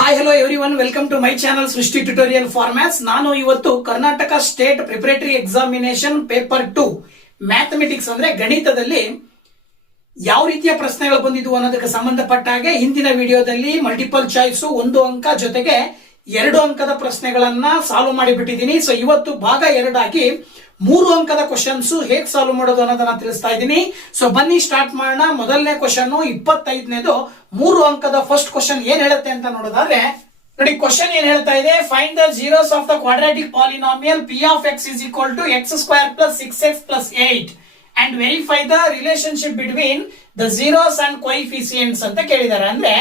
Hi hello everyone, welcome to my channel Srushti tutorial for maths. ನಾನು ಇವತ್ತು Karnataka state preparatory examination paper 2 mathematics ಅಂದ್ರೆ ಗಣಿತದಲ್ಲಿ ಯಾವ ರೀತಿಯ ಪ್ರಶ್ನೆಗಳು ಬಂದಿದ್ವು ಅನ್ನೋದಕ್ಕೆ ಸಂಬಂಧಪಟ್ಟ ಹಾಗೆ ಹಿಂದಿನ ವಿಡಿಯೋದಲ್ಲಿ ಮಲ್ಟಿಪಲ್ ಚಾಯ್ಸ್ 1 ಅಂಕ ಜೊತೆಗೆ 2 ಅಂಕದ ಪ್ರಶ್ನೆಗಳನ್ನ ಸಾಲ್ವ್ ಮಾಡಿಬಿಟ್ಟಿದ್ದೀನಿ. ಸೊ ಇವತ್ತು ಭಾಗ 2 ಆಗಿ 3 ಅಂಕದ ಕ್ವಶನ್ಸ್ ಹೇಗೆ ಸಾಲ್ವ್ ಮಾಡೋದು ಅನ್ನೋದನ್ನ ತಿಳಿಸ್ತಾ ಇದ್ದೀನಿ. ಸೊ ಬನ್ನಿ ಸ್ಟಾರ್ಟ್ ಮಾಡೋಣ. ಮೊದಲನೇ ಕ್ವಶನ್ 25ನೇದು 3 ಅಂಕದ ಫಸ್ಟ್ ಕ್ವಶನ್ ಏನ್ ಹೇಳುತ್ತೆ ಅಂತ ನೋಡೋದಾದ್ರೆ ನೋಡಿ, ಕ್ವಶನ್ ಏನ್ ಹೇಳ್ತಾ ಇದೆ, find the zeros of the quadratic polynomial p of X is equal to X square plus 6x plus 8 and verify the relationship between the zeros and coefficients ಅಂತ ಕೇಳಿದ್ದಾರೆ. ಅಂದ್ರೆ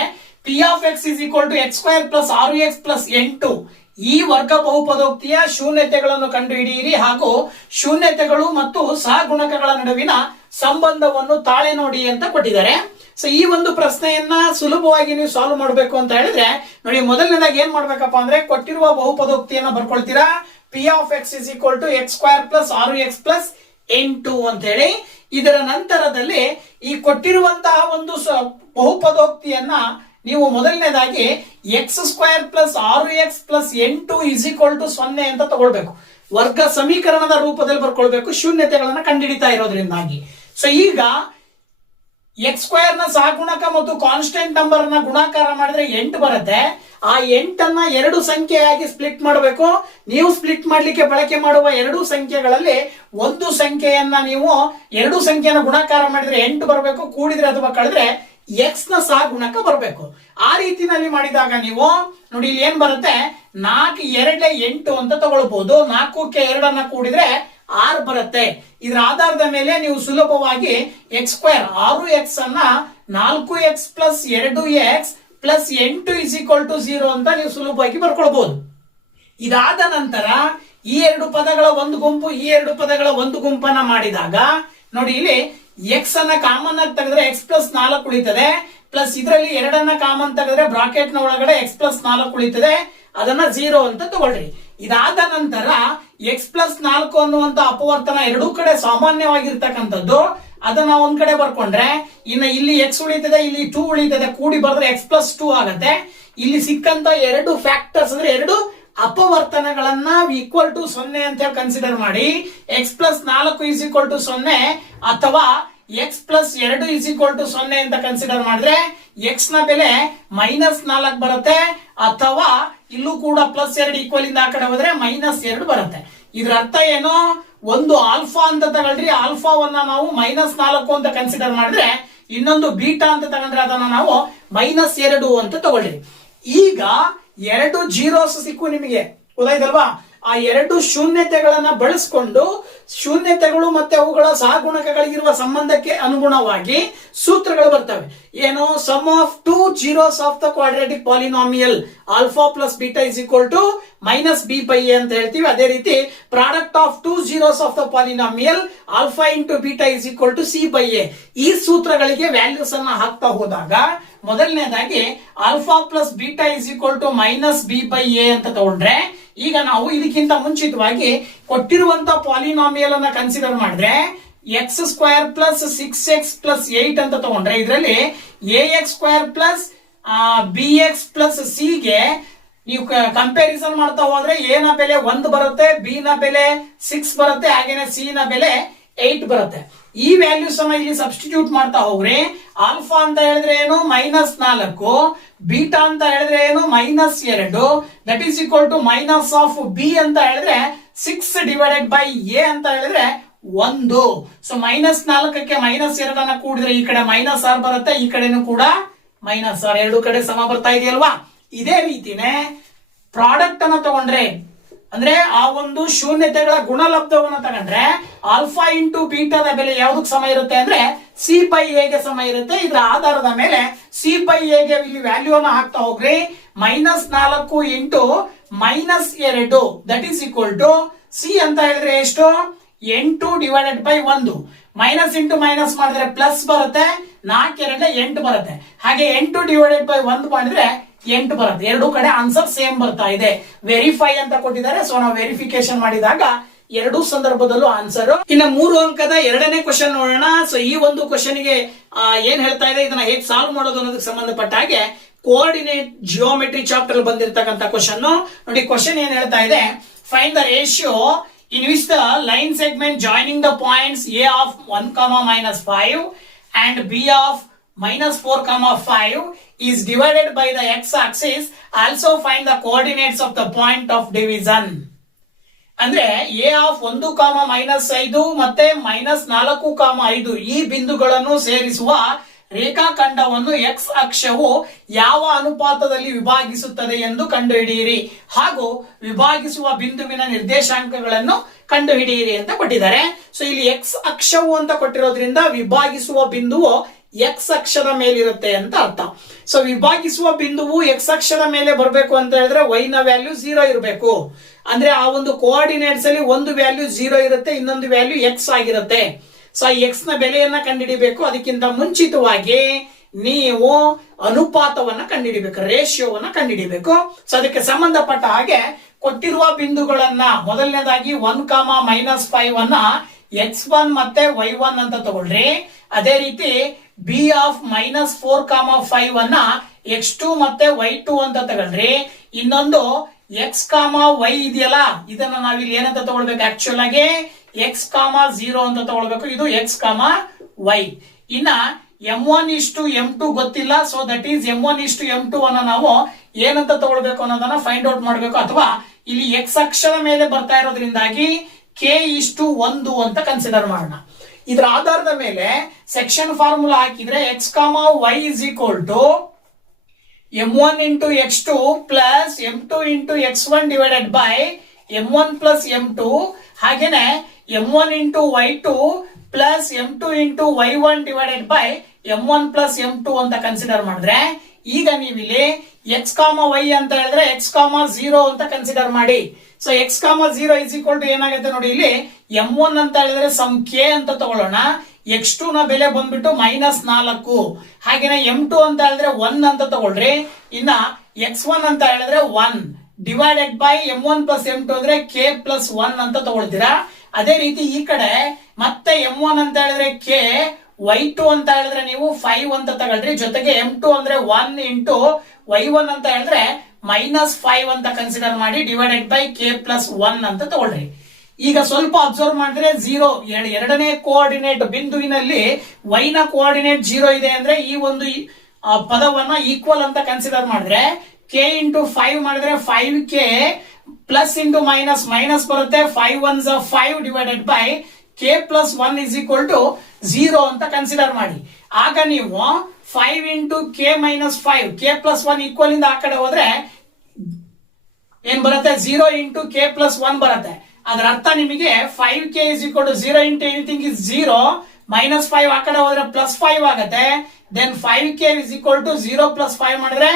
p of X is equal to X square plus 6x plus 8 ಈ ವರ್ಗ ಬಹುಪದೋಕ್ತಿಯ ಶೂನ್ಯತೆಗಳನ್ನು ಕಂಡುಹಿಡಿಯಿರಿ ಹಾಗೂ ಶೂನ್ಯತೆಗಳು ಮತ್ತು ಸಹಗುಣಕಗಳ ನಡುವಿನ ಸಂಬಂಧವನ್ನು ತಾಳೆ ನೋಡಿ ಅಂತ ಕೊಟ್ಟಿದ್ದಾರೆ. ಸೊ ಈ ಒಂದು ಪ್ರಶ್ನೆಯನ್ನ ಸುಲಭವಾಗಿ ನೀವು ಸಾಲ್ವ್ ಮಾಡಬೇಕು ಅಂತ ಹೇಳಿದ್ರೆ ನೋಡಿ, ಮೊದಲನೇದಾಗಿ ಏನ್ ಮಾಡ್ಬೇಕಪ್ಪ ಅಂದ್ರೆ ಕೊಟ್ಟಿರುವ ಬಹುಪದೋಕ್ತಿಯನ್ನ ಬರ್ಕೊಳ್ತೀರಾ. P of X is equal to X square plus 6x plus 8 ಅಂತ ಹೇಳಿ, ಇದರ ನಂತರದಲ್ಲಿ ಈ ಕೊಟ್ಟಿರುವಂತಹ ಒಂದು ಬಹುಪದೋಕ್ತಿಯನ್ನ ನೀವು ಮೊದಲನೇದಾಗಿ x square plus 6x plus 8 is equal to 0 ಅಂತ ತಗೊಳ್ಬೇಕು. ವರ್ಗ ಸಮೀಕರಣದ ರೂಪದಲ್ಲಿ ಬರ್ಕೊಳ್ಬೇಕು, ಶೂನ್ಯತೆಗಳನ್ನ ಕಂಡುಹಿಡಿತಾ ಇರೋದ್ರಿಂದಾಗಿ. ಸೊ ಈಗ ಎಕ್ಸ್ ಸ್ಕ್ವೇರ್ ನ ಸಹಗುಣಕ ಮತ್ತು ಕಾನ್ಸ್ಟೆಂಟ್ ನಂಬರ್ ನ ಗುಣಾಕಾರ ಮಾಡಿದ್ರೆ 8 ಬರುತ್ತೆ. ಆ 8ಅನ್ನ 2 ಸಂಖ್ಯೆಯಾಗಿ ಸ್ಪ್ಲಿಟ್ ಮಾಡಬೇಕು. ನೀವು ಸ್ಪ್ಲಿಟ್ ಮಾಡ್ಲಿಕ್ಕೆ ಬಳಕೆ ಮಾಡುವ 2 ಸಂಖ್ಯೆಗಳಲ್ಲಿ ಒಂದು ಸಂಖ್ಯೆಯನ್ನ ನೀವು 2 ಸಂಖ್ಯೆಯನ್ನ ಗುಣಾಕಾರ ಮಾಡಿದ್ರೆ 8 ಬರಬೇಕು, ಕೂಡಿದ್ರೆ ಅಥವಾ ಕಳೆದ್ರೆ ಎಕ್ಸ್ ನ ಸಹಗುಣಕ ಬರಬೇಕು. ಆ ರೀತಿನಲ್ಲಿ ಮಾಡಿದಾಗ ನೀವು ನೋಡಿ ಇಲ್ಲಿ ಏನ್ ಬರುತ್ತೆ, 4 2 8 ಅಂತ ತಗೊಳ್ಬಹುದು. 4ಕ್ಕೆ 2 ಕೂಡಿದ್ರೆ 6 ಬರುತ್ತೆ. ಇದರ ಆಧಾರದ ಮೇಲೆ ನೀವು ಸುಲಭವಾಗಿ ಎಕ್ಸ್ ಸ್ಕ್ವೇರ್ 6x ಅನ್ನ 4x plus 2x plus 8 is equal to 0 ಅಂತ ನೀವು ಸುಲಭವಾಗಿ ಬರ್ಕೊಳ್ಬಹುದು. ಇದಾದ ನಂತರ ಈ 2 ಪದಗಳ ಒಂದು ಗುಂಪು, ಈ 2 ಪದಗಳ ಒಂದು ಗುಂಪನ್ನ ಮಾಡಿದಾಗ ನೋಡಿ ಇಲ್ಲಿ ಎಕ್ಸ್ ಅನ್ನ ಕಾಮನ್ ಆಗಿ ತೆಗೆದ್ರೆ ಎಕ್ಸ್ ಪ್ಲಸ್ 4 ಉಳಿತದೆ, ಪ್ಲಸ್ ಇದರಲ್ಲಿ 2 ಕಾಮನ್ ತೆಗೆದ್ರೆ ಬ್ರಾಕೆಟ್ ನ ಒಳಗಡೆ ಎಕ್ಸ್ ಪ್ಲಸ್ 4 ಉಳಿತದೆ, ಅದನ್ನ 0 ಅಂತ ತಗೊಳ್ರಿ. ಇದಾದ ನಂತರ ಎಕ್ಸ್ ಪ್ಲಸ್ 4 ಅನ್ನುವಂತ ಅಪವರ್ತನ ಎರಡೂ ಕಡೆ ಸಾಮಾನ್ಯವಾಗಿರ್ತಕ್ಕಂಥದ್ದು, ಅದನ್ನ ಒಂದ್ ಕಡೆ ಬರ್ಕೊಂಡ್ರೆ ಇನ್ನು ಇಲ್ಲಿ ಎಕ್ಸ್ ಉಳಿತದೆ, ಇಲ್ಲಿ 2 ಉಳಿತದೆ, ಕೂಡಿ ಬರೆದ್ರೆ ಎಕ್ಸ್ ಪ್ಲಸ್ 2 ಆಗತ್ತೆ. ಇಲ್ಲಿ ಸಿಕ್ಕಂತ 2 ಫ್ಯಾಕ್ಟರ್ಸ್ ಅಂದ್ರೆ 2 ಅಪವರ್ತನಗಳನ್ನ ಈಕ್ವಲ್ ಟು 0 ಅಂತ ಹೇಳಿ ಕನ್ಸಿಡರ್ ಮಾಡಿ x plus 4 is equal to 0 ಅಥವಾ x plus 2 is equal to 0 ಅಂತ ಕನ್ಸಿಡರ್ ಮಾಡಿದ್ರೆ ಎಕ್ಸ್ ನ ಬೆಲೆ -4 ಬರುತ್ತೆ, ಅಥವಾ ಇಲ್ಲೂ ಕೂಡ ಪ್ಲಸ್ 2 ಈಕ್ವಲ್ ಇಂದ ಆ ಕಡೆ ಹೋದ್ರೆ -2 ಬರುತ್ತೆ. ಇದ್ರ ಅರ್ಥ ಏನು, ಒಂದು ಆಲ್ಫಾ ಅಂತ ತಗೊಳ್ರಿ, ಆಲ್ಫಾವನ್ನ ನಾವು -4 ಅಂತ ಕನ್ಸಿಡರ್ ಮಾಡಿದ್ರೆ ಇನ್ನೊಂದು ಬೀಟಾ ಅಂತ ತಗೊಂಡ್ರೆ ಅದನ್ನ ನಾವು -2 ಅಂತ ತಗೊಳ್ರಿ. ಈಗ 2 ಜೀರೋಸ್ ಸಿಕ್ಕು ನಿಮಗೆ, ಗೊತ್ತಾಯ್ತಲ್ವಾ? ಆ 2 ಶೂನ್ಯತೆಗಳನ್ನ ಬಳಸಿಕೊಂಡು ಶೂನ್ಯತೆಗಳು ಮತ್ತೆ ಅವುಗಳ ಸಹಗುಣಕಗಳಿಗಿರುವ ಸಂಬಂಧಕ್ಕೆ ಅನುಗುಣವಾಗಿ ಸೂತ್ರಗಳು ಬರ್ತವೆ. ಏನು, sum of 2 zeros of the quadratic polynomial alpha plus beta is equal to -b/a ಅಂತ ಹೇಳ್ತೀವಿ. ಅದೇ ರೀತಿ product of 2 zeros of the polynomial alpha into beta is equal to c/a. ಈ ಸೂತ್ರಗಳಿಗೆ ವ್ಯಾಲ್ಯೂಸ್ ಅನ್ನ ಹಾಕ್ತಾ ಹೋದಾಗ ಮೊದಲನೇದಾಗಿ alpha plus beta is equal to -b/a ಅಂತ ತಗೊಂಡ್ರೆ, ಈಗ ನಾವು ಇದಕ್ಕಿಂತ ಮುಂಚಿತವಾಗಿ ಕೊಟ್ಟಿರುವಂತ ಪಾಲಿನಾಮಿಯಲ್ ಅನ್ನ ಕನ್ಸಿಡರ್ ಮಾಡಿದ್ರೆ x square plus 6x plus 8 ಅಂತ ತಗೊಂಡ್ರೆ ಇದರಲ್ಲಿ ax square plus bx plus c ಗೆ ನೀವು ಕಂಪ್ಯಾರಿಸನ್ ಮಾಡ್ತಾ ಹೋದ್ರೆ a ನ ಬೆಲೆ 1 ಬರುತ್ತೆ, b ನ ಬೆಲೆ 6 ಬರುತ್ತೆ, ಹಾಗೇನೆ c ನ ಬೆಲೆ 8 ಬರುತ್ತೆ. ಈ ವ್ಯಾಲ್ಯೂಸ್ ಅನ್ನ ಇಲ್ಲಿ ಸಬ್ಸ್ಟಿಟ್ಯೂಟ್ ಮಾಡ್ತಾ ಹೋಗ್ರಿ. ಆಲ್ಫಾ ಅಂತ ಹೇಳಿದ್ರೆ ಏನು, -4, ಬೀಟಾ ಅಂತ ಹೇಳಿದ್ರೆ ಏನು, -2, that is equal to minus of b ಅಂತ ಹೇಳಿದ್ರೆ 6 ಡಿವೈಡೆಡ್ ಬೈ ಎ ಅಂತ ಹೇಳಿದ್ರೆ 1. ಸೊ -4ಕ್ಕೆ -2 ಅನ್ನ ಕೂಡಿದ್ರೆ ಈ ಕಡೆ -6 ಬರುತ್ತೆ, ಈ ಕಡೆನೂ ಕೂಡ -6, ಎರಡು ಕಡೆ ಸಮ ಬರ್ತಾ ಇದೆಯಲ್ವಾ? ಇದೇ ರೀತಿನೇ ಪ್ರಾಡಕ್ಟ್ ಅನ್ನ ತಗೊಂಡ್ರೆ ಅಂದ್ರೆ ಆ ಒಂದು ಶೂನ್ಯತೆಗಳ ಗುಣಲಬ್ಧವನ್ನ ತಗೊಂಡ್ರೆ ಆಲ್ಫಾ ಇಂಟು ಬೀಟಾದ ಬೆಲೆ ಯಾವ್ದಕ್ಕೆ ಸಮ ಇರುತ್ತೆ ಅಂದ್ರೆ c/a ಗೆ ಸಮ ಇರುತ್ತೆ. ಇದರ ಆಧಾರದ ಮೇಲೆ c/a ಗೆ ಇಲ್ಲಿ ವ್ಯಾಲ್ಯೂ ಅನ್ನ ಹಾಕ್ತಾ ಹೋಗ್ರಿ. -4 into -2 that is equal to c ಅಂತ ಹೇಳಿದ್ರೆ ಎಷ್ಟು, 8 divided by 1. Minus into minus ಮಾಡಿದ್ರೆ ಪ್ಲಸ್ ಬರುತ್ತೆ, 4 2 8 ಬರುತ್ತೆ. ಹಾಗೆ 8 ಡಿವೈಡೆಡ್ ಬೈ 1 ಮಾಡಿದ್ರೆ 8 ಬರುತ್ತೆ. ಎರಡು ಕಡೆ ಆನ್ಸರ್ ಸೇಮ್ ಬರ್ತಾ ಇದೆ. ವೆರಿಫೈ ಅಂತ ಕೊಟ್ಟಿದ್ದಾರೆ. ಸೊ ನಾವು ವೆರಿಫಿಕೇಶನ್ ಮಾಡಿದಾಗ ಎರಡೂ ಸಂದರ್ಭದಲ್ಲೂ ಆನ್ಸರ್. ಇನ್ನು 3 ಅಂಕದ 2ನೇ ಕ್ವಶನ್ ನೋಡೋಣ. ಸೊ ಈ ಒಂದು ಕ್ವಶನ್ ಗೆ ಏನ್ ಹೇಳ್ತಾ ಇದೆ, ಇದನ್ನ ಹೇಗೆ ಸಾಲ್ವ್ ಮಾಡೋದು ಅನ್ನೋದಕ್ಕೆ ಸಂಬಂಧಪಟ್ಟ ಹಾಗೆ ಕೋಆರ್ಡಿನೇಟ್ ಜಿಯೋಮೆಟ್ರಿ ಚಾಪ್ಟರ್ ಬಂದಿರತಕ್ಕಂತ ಕ್ವಶನ್ ನೋಡಿ. ಕ್ವಶನ್ ಏನ್ ಹೇಳ್ತಾ ಇದೆ, find the ratio in which the line segment joining the points A of 1, -5 and B of -4, 5 is divided by the x-axis. Also find the coordinates of the point of division. ಅಂದ್ರೆ A of 1, -5 ಮತ್ತೆ -4, 5 ಈ ಬಿಂದುಗಳನ್ನು ಸೇರಿಸುವ ರೇಖಾಖಂಡವನ್ನು x ಅಕ್ಷವು ಯಾವ ಅನುಪಾತದಲ್ಲಿ ವಿಭಾಗಿಸುತ್ತದೆ ಎಂದು ಕಂಡುಹಿಡಿಯಿರಿ ಹಾಗೂ ವಿಭಾಗಿಸುವ ಬಿಂದುವಿನ ನಿರ್ದೇಶಾಂಕಗಳನ್ನು ಕಂಡುಹಿಡಿಯಿರಿ ಅಂತ ಕೊಟ್ಟಿದ್ದಾರೆ. ಸೊ ಇಲ್ಲಿ x ಅಕ್ಷವು ಅಂತ ಕೊಟ್ಟಿರೋದ್ರಿಂದ ವಿಭಾಗಿಸುವ ಬಿಂದುವು x ಅಕ್ಷದ ಮೇಲಿರುತ್ತೆ ಅಂತ ಅರ್ಥ. ಸೊ ವಿಭಾಗಿಸುವ ಬಿಂದುವು x ಅಕ್ಷದ ಮೇಲೆ ಬರಬೇಕು ಅಂತ ಹೇಳಿದ್ರೆ y ನ ವ್ಯಾಲ್ಯೂ 0 ಇರಬೇಕು. ಅಂದ್ರೆ ಆ ಒಂದು ಕೋಆರ್ಡಿನೇಟ್ಸ್ ಅಲ್ಲಿ ಒಂದು ವ್ಯಾಲ್ಯೂ 0 ಇರುತ್ತೆ, ಇನ್ನೊಂದು ವ್ಯಾಲ್ಯೂ x ಆಗಿರುತ್ತೆ. ಸೊ ಎಕ್ಸ್ ನ ಬೆಲೆಯನ್ನ ಕಂಡುಹಿಡಿಬೇಕು. ಅದಕ್ಕಿಂತ ಮುಂಚಿತವಾಗಿ ನೀವು ಅನುಪಾತವನ್ನ ಕಂಡುಹಿಡಿಬೇಕು, ರೇಷಿಯೋವನ್ನ ಕಂಡುಹಿಡಿಬೇಕು. ಸೊ ಅದಕ್ಕೆ ಸಂಬಂಧಪಟ್ಟ ಹಾಗೆ ಕೊಟ್ಟಿರುವ ಬಿಂದುಗಳನ್ನ ಮೊದಲನೇದಾಗಿ 1, -5 ಅನ್ನ x1 ಮತ್ತೆ y1 ಅಂತ ತಗೊಳ್ರಿ. ಅದೇ ರೀತಿ ಬಿ ಆಫ್ -4, 5 ಅನ್ನ x2 ಮತ್ತೆ y2 ಅಂತ ತಗೊಳ್ರಿ. ಇನ್ನೊಂದು x, y ಇದೆಯಲ್ಲ, ಇದನ್ನ ನಾವಿಲ್ಲಿ ಏನಂತ ತಗೊಳ್ಬೇಕು, ಆಕ್ಚುಲ್ ಆಗಿ x, 0 ಅಂತ ತಗೊಳ್ಬೇಕು. ಇದು x, y. ಇನ್ನ m1:m2 ಗೊತ್ತಿಲ್ಲ. ಸೊ ದಟ್ ಈಸ್ m1:m2 ಅನ್ನ ನಾವು ಏನಂತ ತಗೊಳ್ಬೇಕು ಅನ್ನೋದನ್ನ ಫೈಂಡ್ ಔಟ್ ಮಾಡಬೇಕು. ಅಥವಾ ಇಲ್ಲಿ x ಅಕ್ಷದ ಮೇಲೆ ಬರ್ತಾ ಇರೋದ್ರಿಂದಾಗಿ k:1 ಅಂತ ಕನ್ಸಿಡರ್ ಮಾಡೋಣ. ಇದರ ಆಧಾರದ ಮೇಲೆ ಸೆಕ್ಷನ್ ಫಾರ್ಮುಲಾ ಹಾಕಿದ್ರೆ x, y is equal to m1 into x2 plus m2 into x1 divided by m1 plus m2 ಹಾಗೇನೆ m1 into y2 plus m2 into y1 divided by m1 plus m2 ಅಂತ consider ಮಾಡಿದ್ರೆ, ಈಗ ನೀವಿಲ್ಲಿ x, y ಅಂತ ಹೇಳಿದ್ರೆ x, 0 ಅಂತ consider ಮಾಡಿ. So x, 0 is equal to ಏನಾಗುತ್ತೆ ನೋಡಿ, ಇಲ್ಲಿ m1 ಅಂತ ಹೇಳಿದ್ರೆ ಸಮ್ k ಅಂತ ತಗೊಳ್ಳೋಣ. x2 ನ ಬೆಲೆ ಬಂದ್ಬಿಟ್ಟು -4. ಹಾಗೇನೆ m2 ಅಂತ ಹೇಳಿದ್ರೆ 1 ಅಂತ ತಗೊಳ್ರಿ. ಇನ್ನ x1 ಅಂತ ಹೇಳಿದ್ರೆ 1 divided by m1 plus m2 ಅಂದ್ರೆ k plus 1 ಅಂತ ತಗೊಳ್ತೀರಾ. ಅದೇ ರೀತಿ ಈ ಕಡೆ ಮತ್ತೆ m1 ಅಂತ ಹೇಳಿದ್ರೆ k, y2 ಅಂತ ಹೇಳಿದ್ರೆ ನೀವು 5 ಅಂತ ತಗೊಳ್ರಿ. ಜೊತೆಗೆ m2 ಅಂದ್ರೆ 1 ಇಂಟು y1 ಅಂತ ಹೇಳಿದ್ರೆ -5 ಅಂತ ಕನ್ಸಿಡರ್ ಮಾಡಿ ಡಿವೈಡೆಡ್ ಬೈ k plus 1 ಅಂತ ತಗೊಳ್ರಿ. ಈಗ ಸ್ವಲ್ಪ ಅಬ್ಸರ್ವ್ ಮಾಡಿದ್ರೆ 0 ಎರಡನೇ ಕೋಆರ್ಡಿನೇಟ್ ಬಿಂದುವಿನಲ್ಲಿ y ನ ಕೋಆರ್ಡಿನೇಟ್ 0 ಇದೆ ಅಂದ್ರೆ ಈ ಒಂದು ಪದವನ್ನ ಈಕ್ವಲ್ ಅಂತ ಕನ್ಸಿಡರ್ ಮಾಡಿದ್ರೆ k ಇಂಟು 5 ಮಾಡಿದ್ರೆ 5k ಪ್ಲಸ್ ಇಂಟು ಮೈನಸ್ ಬರುತ್ತೆ. 5 1s 5 divided by k plus 1 is equal to 0 ಅಂತ ಕನ್ಸಿಡರ್ ಮಾಡಿ. ಆಗ ನೀವು 5 into k minus 5 k plus 1 equal ಇಂದ ಆ ಕಡೆ ಹೋದ್ರೆ ಏನ್ ಬರುತ್ತೆ, 0 ಇಂಟು k plus 1 ಬರುತ್ತೆ. ಅದರ ಅರ್ಥ ನಿಮಗೆ 5k is equal to 0 into anything is 0 -5 ಆ ಕಡೆ ಹೋದ್ರೆ +5 ಆಗುತ್ತೆ. Then 5k is equal to 0 plus 5 ಮಾಡಿದ್ರೆ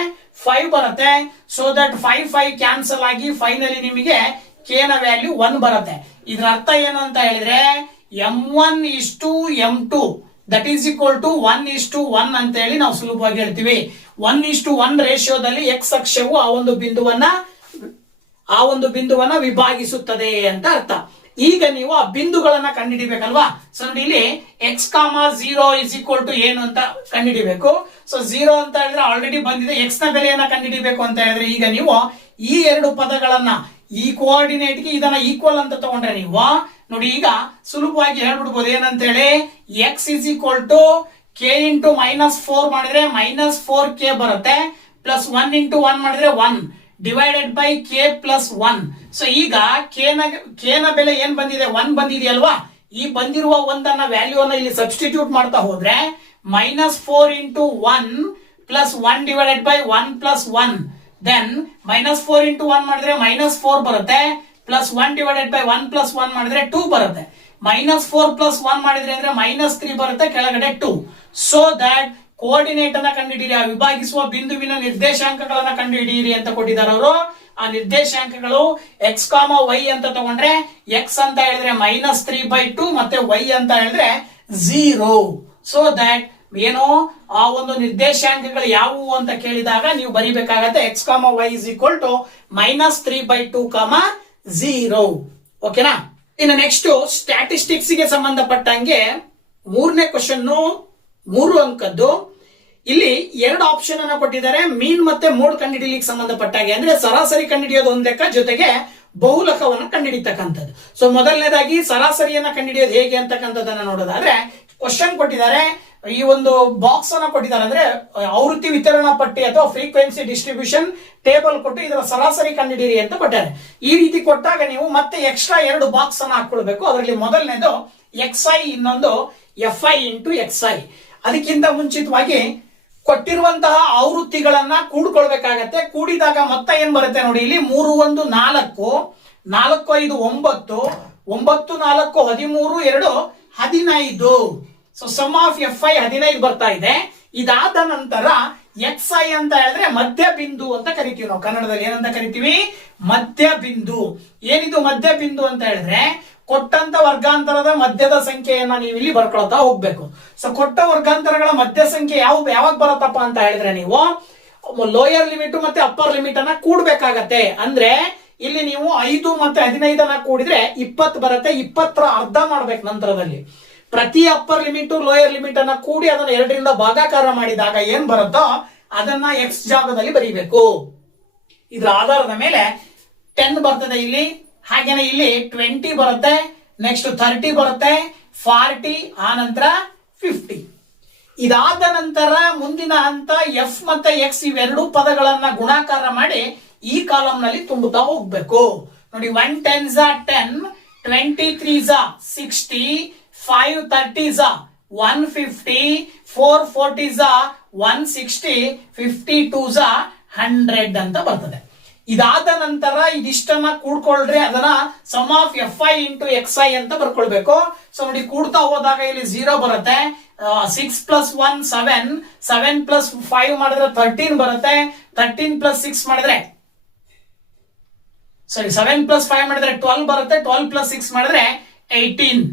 5 ಬರುತ್ತೆ. ಸೊ ದಟ್ 5 ಕ್ಯಾನ್ಸಲ್ ಆಗಿ ಫೈನಲಿ ನಿಮಗೆ k ನ ವ್ಯಾಲ್ಯೂ 1 ಬರುತ್ತೆ. ಇದರ ಅರ್ಥ ಏನು ಅಂತ ಹೇಳಿದ್ರೆ m1:m2 that is equal to 1:1 ಅಂತ ಹೇಳಿ ನಾವು ಸುಲಭವಾಗಿ ಹೇಳ್ತೀವಿ. 1:1 ರೇಷಿಯೋದಲ್ಲಿ x ಅಕ್ಷವು ಆ ಒಂದು ಬಿಂದುವನ್ನ ವಿಭಾಗಿಸುತ್ತದೆ ಅಂತ ಅರ್ಥ. ಈಗ ನೀವು ಆ ಬಿಂದುಗಳನ್ನ ಕಂಡುಹಿಡಿಬೇಕಲ್ವಾ. ಸೊ ನೋಡಿ ಇಲ್ಲಿ x, 0 is equal to ಏನು ಅಂತ ಕಂಡುಹಿಡಿಬೇಕು. ಸೊ 0 ಅಂತ ಹೇಳಿದ್ರೆ ಆಲ್ರೆಡಿ ಬಂದಿದೆ. x ನ ಬೆಲೆಯನ್ನ ಕಂಡುಹಿಡಿಬೇಕು ಅಂತ ಹೇಳಿದ್ರೆ ಈಗ ನೀವು ಈ ಎರಡು ಪದಗಳನ್ನ ಈ ಕೋಆರ್ಡಿನೇಟ್ ಗೆ ಇದನ್ನ ಈಕ್ವಲ್ ಅಂತ ತಗೊಂಡ್ರೆ ನೀವು ನೋಡಿ ಈಗ ಸುಲಭವಾಗಿ ಹೇಳ್ಬಿಡ್ಬೋದು ಏನಂತ ಹೇಳಿ, x is equal to k into -4 ಮಾಡಿದ್ರೆ -4k ಬರುತ್ತೆ. ಪ್ಲಸ್ 1 into 1 ಮಾಡಿದ್ರೆ 1 divided by k plus 1. So ಈಗ k ನ ಬೆಲೆ ಏನ್ ಬಂದಿದೆ, 1 ಬಂದಿದೆಯಲ್ವಾ. ಈ ಬಂದಿರುವ ಒಂದನ್ನ ವ್ಯಾಲ್ಯೂನ ಇಲ್ಲಿ ಸಬ್ಸ್ಟಿಟ್ಯೂಟ್ ಮಾಡ್ತಾ ಹೋದ್ರೆ -4 into 1 plus 1 divided by 1 plus 1. Then -4 into 1 ಮಾಡಿದ್ರೆ -4 ಬರುತ್ತೆ. ಪ್ಲಸ್ 1 divided by 1 plus 1 ಮಾಡಿದ್ರೆ 2 ಬರುತ್ತೆ. -4 plus 1 ಮಾಡಿದ್ರೆ ಅಂದ್ರೆ -3 ಬರುತ್ತೆ, ಕೆಳಗಡೆ 2. ಸೊ ದಟ್ ಕೋಆರ್ಡಿನೇಟ್ ಅನ್ನ ಕಂಡುಹಿಡಿಯಿರಿ, ಆ ವಿಭಾಗಿಸುವ ಬಿಂದುವಿನ ನಿರ್ದೇಶಾಂಕಗಳನ್ನ ಕಂಡುಹಿಡಿಯಿರಿ ಅಂತ ಕೊಟ್ಟಿದ್ದಾರೆ ಅವರು. ಆ ನಿರ್ದೇಶಾಂಕಗಳು x, y ಅಂತ ತಗೊಂಡ್ರೆ x ಅಂತ ಹೇಳಿದ್ರೆ -3/2 ಮತ್ತೆ y ಅಂತ ಹೇಳಿದ್ರೆ 0. ಸೊ ದಟ್ ಏನು ಆ ಒಂದು ನಿರ್ದೇಶಾಂಕಗಳು ಯಾವುವು ಅಂತ ಕೇಳಿದಾಗ ನೀವು ಬರಿಬೇಕಾಗತ್ತೆ x, y is equal to -3/2, 0. ಓಕೆನಾ. ಇನ್ನು ನೆಕ್ಸ್ಟ್ ಸ್ಟ್ಯಾಟಿಸ್ಟಿಕ್ಸ್ ಗೆ ಸಂಬಂಧಪಟ್ಟಂಗೆ ಮೂರನೇ ಕ್ವಶನ್ 3 ಅಂಕದ್ದು. ಇಲ್ಲಿ ಎರಡು ಆಪ್ಷನ್ ಅನ್ನ ಕೊಟ್ಟಿದ್ದಾರೆ, ಮೀನ್ ಮತ್ತೆ ಮೋಡ್ ಕಂಡುಹಿಡಿಯಲಿಕ್ಕೆ ಸಂಬಂಧಪಟ್ಟಾಗೆ. ಅಂದ್ರೆ ಸರಾಸರಿ ಕಂಡುಹಿಡಿಯೋದು ಒಂದ್ ಲೆಕ್ಕ, ಜೊತೆಗೆ ಬಹುಲಕವನ್ನ ಕಂಡುಹಿಡಿತಕ್ಕಂಥದ್ದು. ಸೊ ಮೊದಲನೇದಾಗಿ ಸರಾಸರಿಯನ್ನ ಕಂಡುಹಿಡಿಯೋದು ಹೇಗೆ ಅಂತಕ್ಕಂಥದ್ದನ್ನ ನೋಡೋದಾದ್ರೆ, ಕ್ವಶನ್ ಕೊಟ್ಟಿದ್ದಾರೆ, ಈ ಒಂದು ಬಾಕ್ಸ್ ಅನ್ನ ಕೊಟ್ಟಿದ್ದಾರೆ, ಅಂದ್ರೆ ಆವೃತ್ತಿ ವಿತರಣಾ ಪಟ್ಟಿ ಅಥವಾ ಫ್ರೀಕ್ವೆನ್ಸಿ ಡಿಸ್ಟ್ರಿಬ್ಯೂಷನ್ ಟೇಬಲ್ ಕೊಟ್ಟು ಇದರ ಸರಾಸರಿ ಕಂಡುಹಿಡಿಯಿರಿ ಅಂತ ಕೊಟ್ಟಾರೆ. ಈ ರೀತಿ ಕೊಟ್ಟಾಗ ನೀವು ಮತ್ತೆ ಎಕ್ಸ್ಟ್ರಾ ಎರಡು ಬಾಕ್ಸ್ ಅನ್ನ ಹಾಕೊಳ್ಬೇಕು. ಅದರಲ್ಲಿ ಮೊದಲನೇದು XI, ಇನ್ನೊಂದು FI ಇಂಟು XI. ಅದಕ್ಕಿಂತ ಮುಂಚಿತವಾಗಿ ಕೊಟ್ಟಿರುವಂತಹ ಆವೃತ್ತಿಗಳನ್ನ ಕೂಡ್ಕೊಳ್ಬೇಕಾಗತ್ತೆ. ಕೂಡಿದಾಗ ಮೊತ್ತ ಏನ್ ಬರುತ್ತೆ ನೋಡಿ, ಇಲ್ಲಿ 3 1 4, 4 5 9, 9 4 13, 2 15. ಸೊ ಸಮ್ ಆಫ್ FI 15 ಬರ್ತಾ ಇದೆ. ಇದಾದ ನಂತರ XI ಅಂತ ಹೇಳಿದ್ರೆ ಮಧ್ಯ ಬಿಂದು ಅಂತ ಕರಿತೀವಿ ನಾವು. ಕನ್ನಡದಲ್ಲಿ ಏನಂತ ಕರಿತೀವಿ? ಮಧ್ಯ ಬಿಂದು. ಏನಿದು ಮಧ್ಯ ಬಿಂದು ಅಂತ ಹೇಳಿದ್ರೆ, ಕೊಟ್ಟಂತ ವರ್ಗಾಂತರದ ಮಧ್ಯದ ಸಂಖ್ಯೆಯನ್ನ ನೀವು ಇಲ್ಲಿ ಬರ್ಕೊಳ್ತಾ ಹೋಗ್ಬೇಕು. ಸೊ ಕೊಟ್ಟ ವರ್ಗಾಂತರಗಳ ಮಧ್ಯ ಸಂಖ್ಯೆ ಯಾವಾಗ ಬರುತ್ತಪ್ಪ ಅಂತ ಹೇಳಿದ್ರೆ, ನೀವು ಲೋಯರ್ ಲಿಮಿಟ್ ಮತ್ತೆ ಅಪ್ಪರ್ ಲಿಮಿಟ್ ಅನ್ನ ಕೂಡ್ಬೇಕಾಗತ್ತೆ. ಅಂದ್ರೆ ಇಲ್ಲಿ ನೀವು 5 ಮತ್ತೆ 15 ಕೂಡಿದ್ರೆ 20 ಬರುತ್ತೆ. 20ರ ಅರ್ಧ ಮಾಡ್ಬೇಕು. ನಂತರದಲ್ಲಿ ಪ್ರತಿ ಅಪ್ಪರ್ ಲಿಮಿಟ್ ಲೋಯರ್ ಲಿಮಿಟ್ ಅನ್ನ ಕೂಡಿ ಅದನ್ನ 2ರಿಂದ ಭಾಗಾಕಾರ ಮಾಡಿದಾಗ ಏನ್ ಬರುತ್ತೋ ಅದನ್ನ X ಜಾಗದಲ್ಲಿ ಬರೀಬೇಕು. ಇದರ ಆಧಾರದ ಮೇಲೆ 10 ಬರ್ತದೆ ಇಲ್ಲಿ, ಹಾಗೇನೆ ಇಲ್ಲಿ 20 ಬರುತ್ತೆ, ನೆಕ್ಸ್ಟ್ 30 ಬರುತ್ತೆ, 40, ಆ ನಂತರ 50. ಇದಾದ ನಂತರ ಮುಂದಿನ ಹಂತ F ಮತ್ತೆ X ಇವೆರಡು ಪದಗಳನ್ನ ಗುಣಾಕಾರ ಮಾಡಿ ಈ ಕಾಲಂ ನಲ್ಲಿ ತುಂಬುತ್ತಾ ಹೋಗ್ಬೇಕು. ನೋಡಿ, 1 10s are 10, 20 3s are 60, 5 30s are 150, 4 40s are 160, 52s are 100 ಅಂತ ಬರ್ತದೆ. ಇದಾದ ನಂತರ ಇದಿಷ್ಟನ್ನ ಕೂಡ್ಕೊಳ್ರಿ, ಅದನ್ನ sum of FI into XI ಅಂತ ಬರ್ಕೊಳ್ಬೇಕು. ಸೊ ನೋಡಿ, ಕೂಡ್ತಾ ಹೋದಾಗ ಇಲ್ಲಿ 0 ಬರುತ್ತೆ. 6 + 1 7, 7 + 5 ಮಾಡಿದ್ರೆ 13 ಬರುತ್ತೆ. 13 + 6 ಮಾಡಿದ್ರೆ 7 + 5 ಮಾಡಿದ್ರೆ 12 ಬರುತ್ತೆ. 12 + 6 ಮಾಡಿದ್ರೆ 18.